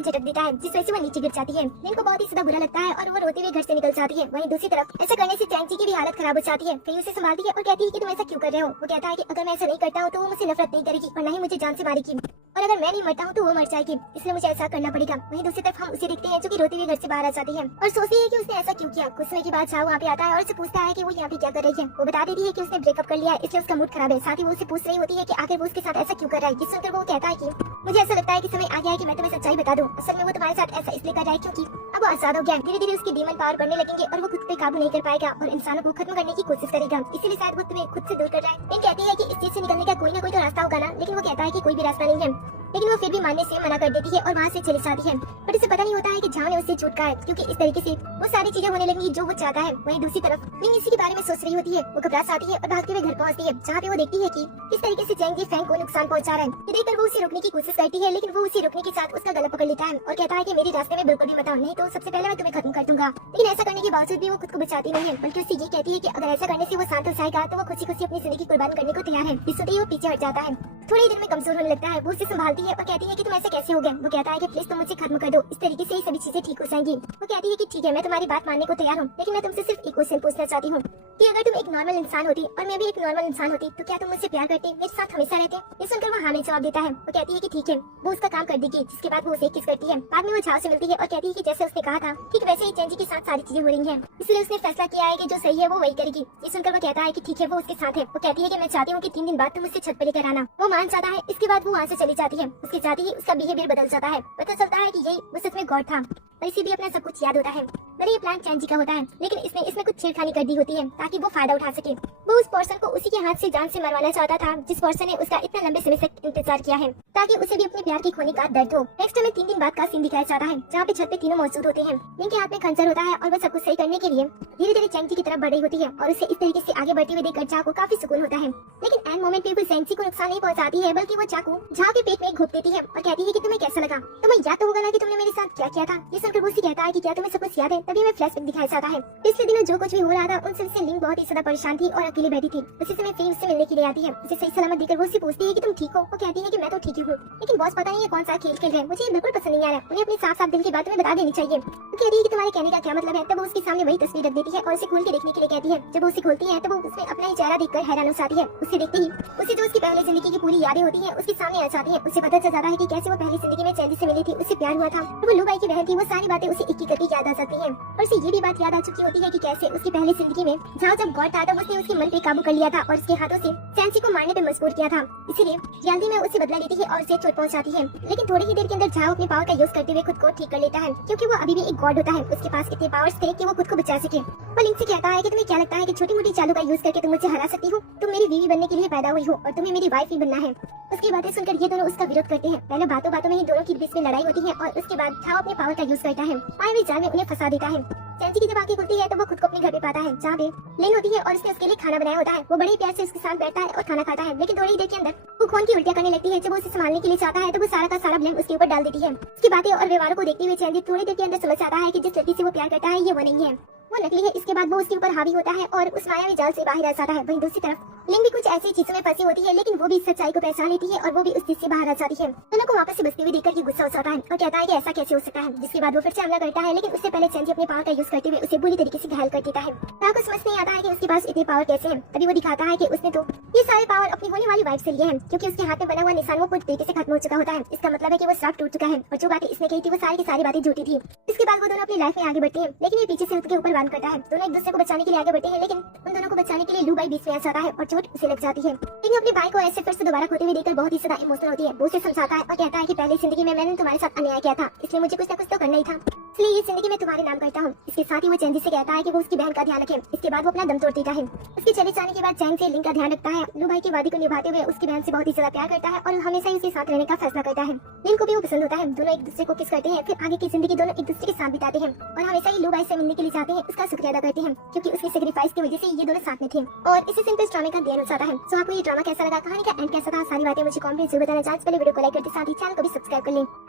झटक देता है, जिस वजह से वो नीचे गिर जाती है। लिन को बहुत ही ज्यादा बुरा लगता है और वो रोते हुए घर से निकल जाती है। वहीं दूसरी तरफ ऐसा करने से चैंग जी की भी हालत खराब हो जाती है। कहीं उसे संभालती है और कहती है कि तुम ऐसा क्यों कर रहे हो। वो कहता है कि अगर मैं ऐसा नहीं करता हूँ तो वो मुझे नफरत नहीं करेगी और न ही मुझे जान से मारेगी, और अगर मैं नहीं मरता हूँ तो वो मर जाएगी, इसलिए मुझे ऐसा करना पड़ेगा। वहीं दूसरी तरफ हम उसे देखते हैं जो कि रोते हुए घर से बाहर आ जाती है और सोचती है कि उसने ऐसा क्यों किया। कुछ समय के बाद चाव वहाँ पे आता है और उससे पूछता है कि वो यहाँ पे क्या कर रही है। वो बता देती है कि उसने ब्रेकअप कर लिया है, इसलिए उसका मूड खराब है। साथ ही वो उससे पूछ रही होती है कि आखिर वो उसके साथ ऐसा क्यों कर रहा है। जिस सुनकर वो कहता है कि मुझे ऐसा लगता है कि समय आ गया है कि मैं तुम्हें सच्चाई बता दूं। असल में वो तुम्हारे साथ ऐसा इसलिए कर रहा है क्योंकि अब वो आजाद हो गया है। धीरे धीरे उसकी डीमन पावर बढ़ने लगेंगे और वो खुद पे काबू नहीं कर पाएगा और इंसानों को खत्म करने की कोशिश करेगा। इसीलिए शायद वो तुम्हें खुद से दूर कर रहा है। लिन कहती है कि इस चीज से निकलने का कोई ना कोई तो रास्ता होगा ना, लेकिन वो कहता है कि कोई भी रास्ता नहीं है। लेकिन वो फिर भी मानने से मना कर देती है और वहाँ से चली जाती है। बट उसे पता नहीं होता है कि झाव ने उससे झूठ कहा है, क्योंकि इस तरीके से वो सारी चीजें होने लगेंगी जो वो चाहता है। वहीं दूसरी तरफ लिन इसी के बारे में सोच रही होती है। वो घबरा जाती है और भागते हुए घर पहुंचती है, जहाँ पे वो देखती है कि किस तरीके से चैंग जी फ्रैंक को नुकसान पहुंचा रहा है। ये देखकर वो उसे रोकने की कोशिश करती है, लेकिन वो उसे रोकने के साथ उसका गला पकड़ लेता है और कहता है कि मेरे रास्ते में बिल्कुल भी मत आओ, नहीं तो सबसे पहले मैं तुम्हें खत्म कर दूंगा। लेकिन ऐसा करने के बावजूद भी वो खुद को बचाती नहीं है, बल्कि उसे ये कहती है कि अगर ऐसा करने से वो शांत हो जाएगा तो वो खुशी खुशी अपनी जिंदगी कुर्बान करने को तैयार है। इससे ही वो पीछे हट जाता है। थोड़ी ही देर में कमजोर होने लगता है। वो उसे संभालती है और कहती है कि तुम ऐसे कैसे हो गए। वो कहता है कि प्लीज तुम मुझे खत्म कर दो, इस तरीके से ही सभी चीजें ठीक हो जाएंगी। वो कहती है कि ठीक है, मैं तुम्हारी बात मानने को तैयार हूँ, लेकिन मैं तुमसे सिर्फ एक क्वेश्चन पूछना चाहती हूँ कि अगर तुम एक नॉर्मल इंसान होती और मैं भी एक नॉर्मल इंसान होती, तो क्या तुम मुझसे प्यार करते, मेरे साथ हमेशा रहते। ये सुनकर वो हाँ में जवाब देता है। वो कहती है कि ठीक है, वो उसका काम कर देगी। जिसके बाद वो उसे किस करती है। बाद में वो झाव से मिलती है और कहती है कि जैसे उसने कहा था ठीक वैसे ही चैंग जी के साथ सारी चीजें हो रही है, इसलिए उसने फैसला किया है कि जो सही है वो वही करेगी। ये सुनकर वो कहता है कि ठीक है, वो उसके साथ है। वो कहती है कि मैं चाहती हूँ कि 3 दिन बाद तुम मुझसे छत पर लेकर आना। वो मान जाता है। इसके बाद वो वहाँ से चली जाती है। उसके साथ ही उसका बिहेवियर बदल जाता है। पता चलता है कि यही वो सच में गॉड था और इसी भी अपना सब कुछ याद होता है। भले ये प्लान चैंग जी का होता है, लेकिन इसमें कुछ छेड़खानी कर दी होती है ताकि वो फायदा उठा सके। वो उस पर्सन को उसी के हाथ से जान से मरवाना चाहता था, जिस पर्सन ने उसका इतना लंबे समय से इंतजार किया है, ताकि उसे भी अपने प्यार के खोने का दर्द हो। नेक्स्ट हमें 3 दिन बाद का सीन दिखाया जाता है, जहाँ पे छत पे तीनों मौजूद होते हैं। इनके हाथ में खंजर होता है और वो सब कुछ सही करने के लिए धीरे धीरे चैंग जी की तरफ बढ़ रही होती है और उसे इस तरीके से आगे बढ़ते हुए देखकर चाकू काफी सुकून होता है। लेकिन एंड मोमेंट पे वो चैंग जी को नुकसान नहीं पहुंचाती है, बल्कि वो चाकू झाव के पेट में घोप देती है और कहती है कि तुम्हें कैसा लगा, तुम्हें याद तो होगा ना कि तुमने मेरे साथ क्या किया था। ये सुनकर वो कहता है कि क्या तुम्हें सब कुछ याद है। तभी हमें फ्लैशबैक दिखाया जाता है। पिछले दिनों जो कुछ भी हो रहा था उन सबसे लिंग बहुत ही ज्यादा परेशान थी और अकेले बैठी थी। उसी समय फेम उससे मिलने के लिए आती है। उसे सही सलामत देकर वो उससे पूछती है कि तुम ठीक हो। वो कहती है कि मैं तो ठीक ही हूँ, लेकिन बॉस पता नहीं ये कौन सा खेल खेल रहे हैं, मुझे ये बिल्कुल पसंद नहीं आ रहा है। उन्हें अपनी साफ साफ दिल की बात बता देनी चाहिए। वो कहती है कि तुम्हारे कहने का क्या मतलब है। तब वो उसके सामने वही तस्वीर रख देती है और उसे खोल के देखने के लिए कहती है। जब वो उसे खोलती है तब वो उसमें अपना ही चेहरा देखकर हैरान हो जाती है। उसे देखते ही उसे जो उसकी पहले जिंदगी की पूरी यादें होती है उसके सामने आ जाती है। उसे पता चल जाता है कि कैसे वो पहली जिंदगी में चैंग जी से मिली थी, उससे प्यार हुआ था, वो लू बाई की बहन थी। वो सारी बातें उसे एक एक करके याद आ सकती है। और उसे ये भी बात याद आ चुकी होती है कि कैसे उसकी पहली जिंदगी में झाओ जब गॉड था तब उसने उसके मन पे काबू कर लिया था और उसके हाथों से चैंसी को मारने पे मजबूर किया था। इसीलिए जल्दी में उसे बदला लेती है और उसे चोट पहुंचाती है, लेकिन थोड़ी ही देर के अंदर झाओ अपने पावर का यूज करते हुए खुद को ठीक कर लेता है, क्योंकि वो अभी भी एक गॉड होता है। उसके पास इतने पावर्स थे कि वो खुद को बचा सके। वो लिंक से कहता है कि तुम्हें क्या लगता है कि छोटी मोटी चालू का यूज करके तुम मुझे हरा सकती हो? तुम मेरी बीवी बनने के लिए पैदा हुई हो और तुम्हें मेरी वाइफ ही बनना है। उसकी बातें सुनकर ये दोनों उसका विरोध करते हैं। पहले बातों बातों में ही दोनों के बीच में लड़ाई होती है और उसके बाद झाओ अपने पावर का यूज करता है, मायावी जाल में उन्हें फंसा देता है। चैंसी की जब आंखें खुलती है तो वो खुद को अपने घर पे पाता है जहाँ पे लिन होती है और उसने उसके लिए खाना बनाया होता है। वो बड़े प्यार से उसके साथ बैठता है और खाना खाता है, लेकिन थोड़ी देर के अंदर वो खून की उल्टियां करने लगती है। जब वो उसे संभालने के लिए चाहता है तो वो सारा का सारा ब्लेम उसके ऊपर डाल देती है। उसकी बातें और व्यवहारों को देखते हुए चैंसी थोड़ी देर के अंदर समझ आता है कि जिस लड़की से वो प्यार करता है ये वो नहीं है, वो नकली है। इसके बाद वो उसके ऊपर हावी होता है और उस मायावी जाल से बाहर आ जाता है। वहीं दूसरी तरफ लिंग भी कुछ ऐसी चीजों में फंसी होती है, लेकिन वो भी सच्चाई को पहचान लेती है और वो भी उस चीज से बाहर आ जाती है। दोनों को वापस से बचते हुए देखकर ये गुस्सा हो जाता है और कहता है कि ऐसा कैसे हो सकता है। जिसके बाद वो फिर से हमला करता है, लेकिन उससे पहले चैंसी अपने पावर का यूज करते हुए उसे बुरी तरीके से घायल कर देता है। को समझ नहीं आता है कि उसके पास इतने पावर कैसे हैं। तभी वो दिखाता है कि उसने तो ये सारे पावर अपनी होने वाली वाइफ से लिए हैं, क्योंकि उसके हाथ में बना हुआ निशान वो पूरी तरीके से खत्म हो चुका होता है। इसका मतलब है कि वो श्राप टूट चुका है और जो बातें इसने कही थी वो सारी की सारी बातें झूठी थी। इसके बाद वो दोनों अपनी लाइफ में आगे बढ़ते हैं, लेकिन ये पीछे से उसके ऊपर वार करता है। दोनों एक दूसरे को बचाने के लिए आगे बढ़ते हैं, लेकिन उन दोनों को बचाने के लिए लू बाई बीच में आ जाता है और चोट उसे लग जाती है। लेकिन अपने भाई को ऐसे फिर से दोबारा खोते हुए देखकर बहुत ही ज्यादा इमोशनल होती है। वो उसे समझाता है और कहता है कि पहली जिंदगी में मैंने तुम्हारे साथ अन्याय किया था, इसलिए मुझे कुछ न कुछ तो करना ही था, इसलिए ये जिंदगी में तुम्हारे नाम करता हूँ। इसके साथ ही वो चैंसी से कहता है कि वो उसकी बहन का ध्यान रखे। इसके बाद वो अपना दम तोड़ देता है। उसके चले जाने के बाद चैन से लिंग का ध्यान रखता है। लू भाई की वादी को निभाते हुए उसकी बहन से बहुत ही ज्यादा प्यार करता है और हमेशा ही उसके साथ रहने का फैसला करता है। लिंग को भी वो पसंद होता है। दोनों एक दूसरे को किस करते हैं, फिर आगे की जिंदगी दोनों एक दूसरे के साथ बिताते हैं और हमेशा ही लू भाई से मिलने के लिए जाते हैं। उसका शुक्रिया अदा करते हैं, क्योंकि उसकी सेक्रीफाइस की वजह से ये दोनों साथ में थे। और इसी से इस ड्रामे का ध्यान जाता है। तो आपको ये ड्रामा कैसा लगा, कहानी का एंड कैसा था, सारी बातें मुझे कमेंट में जरूर बताना। पहले वीडियो को लाइक करते साथ ही चैनल को भी सब्सक्राइब कर लें।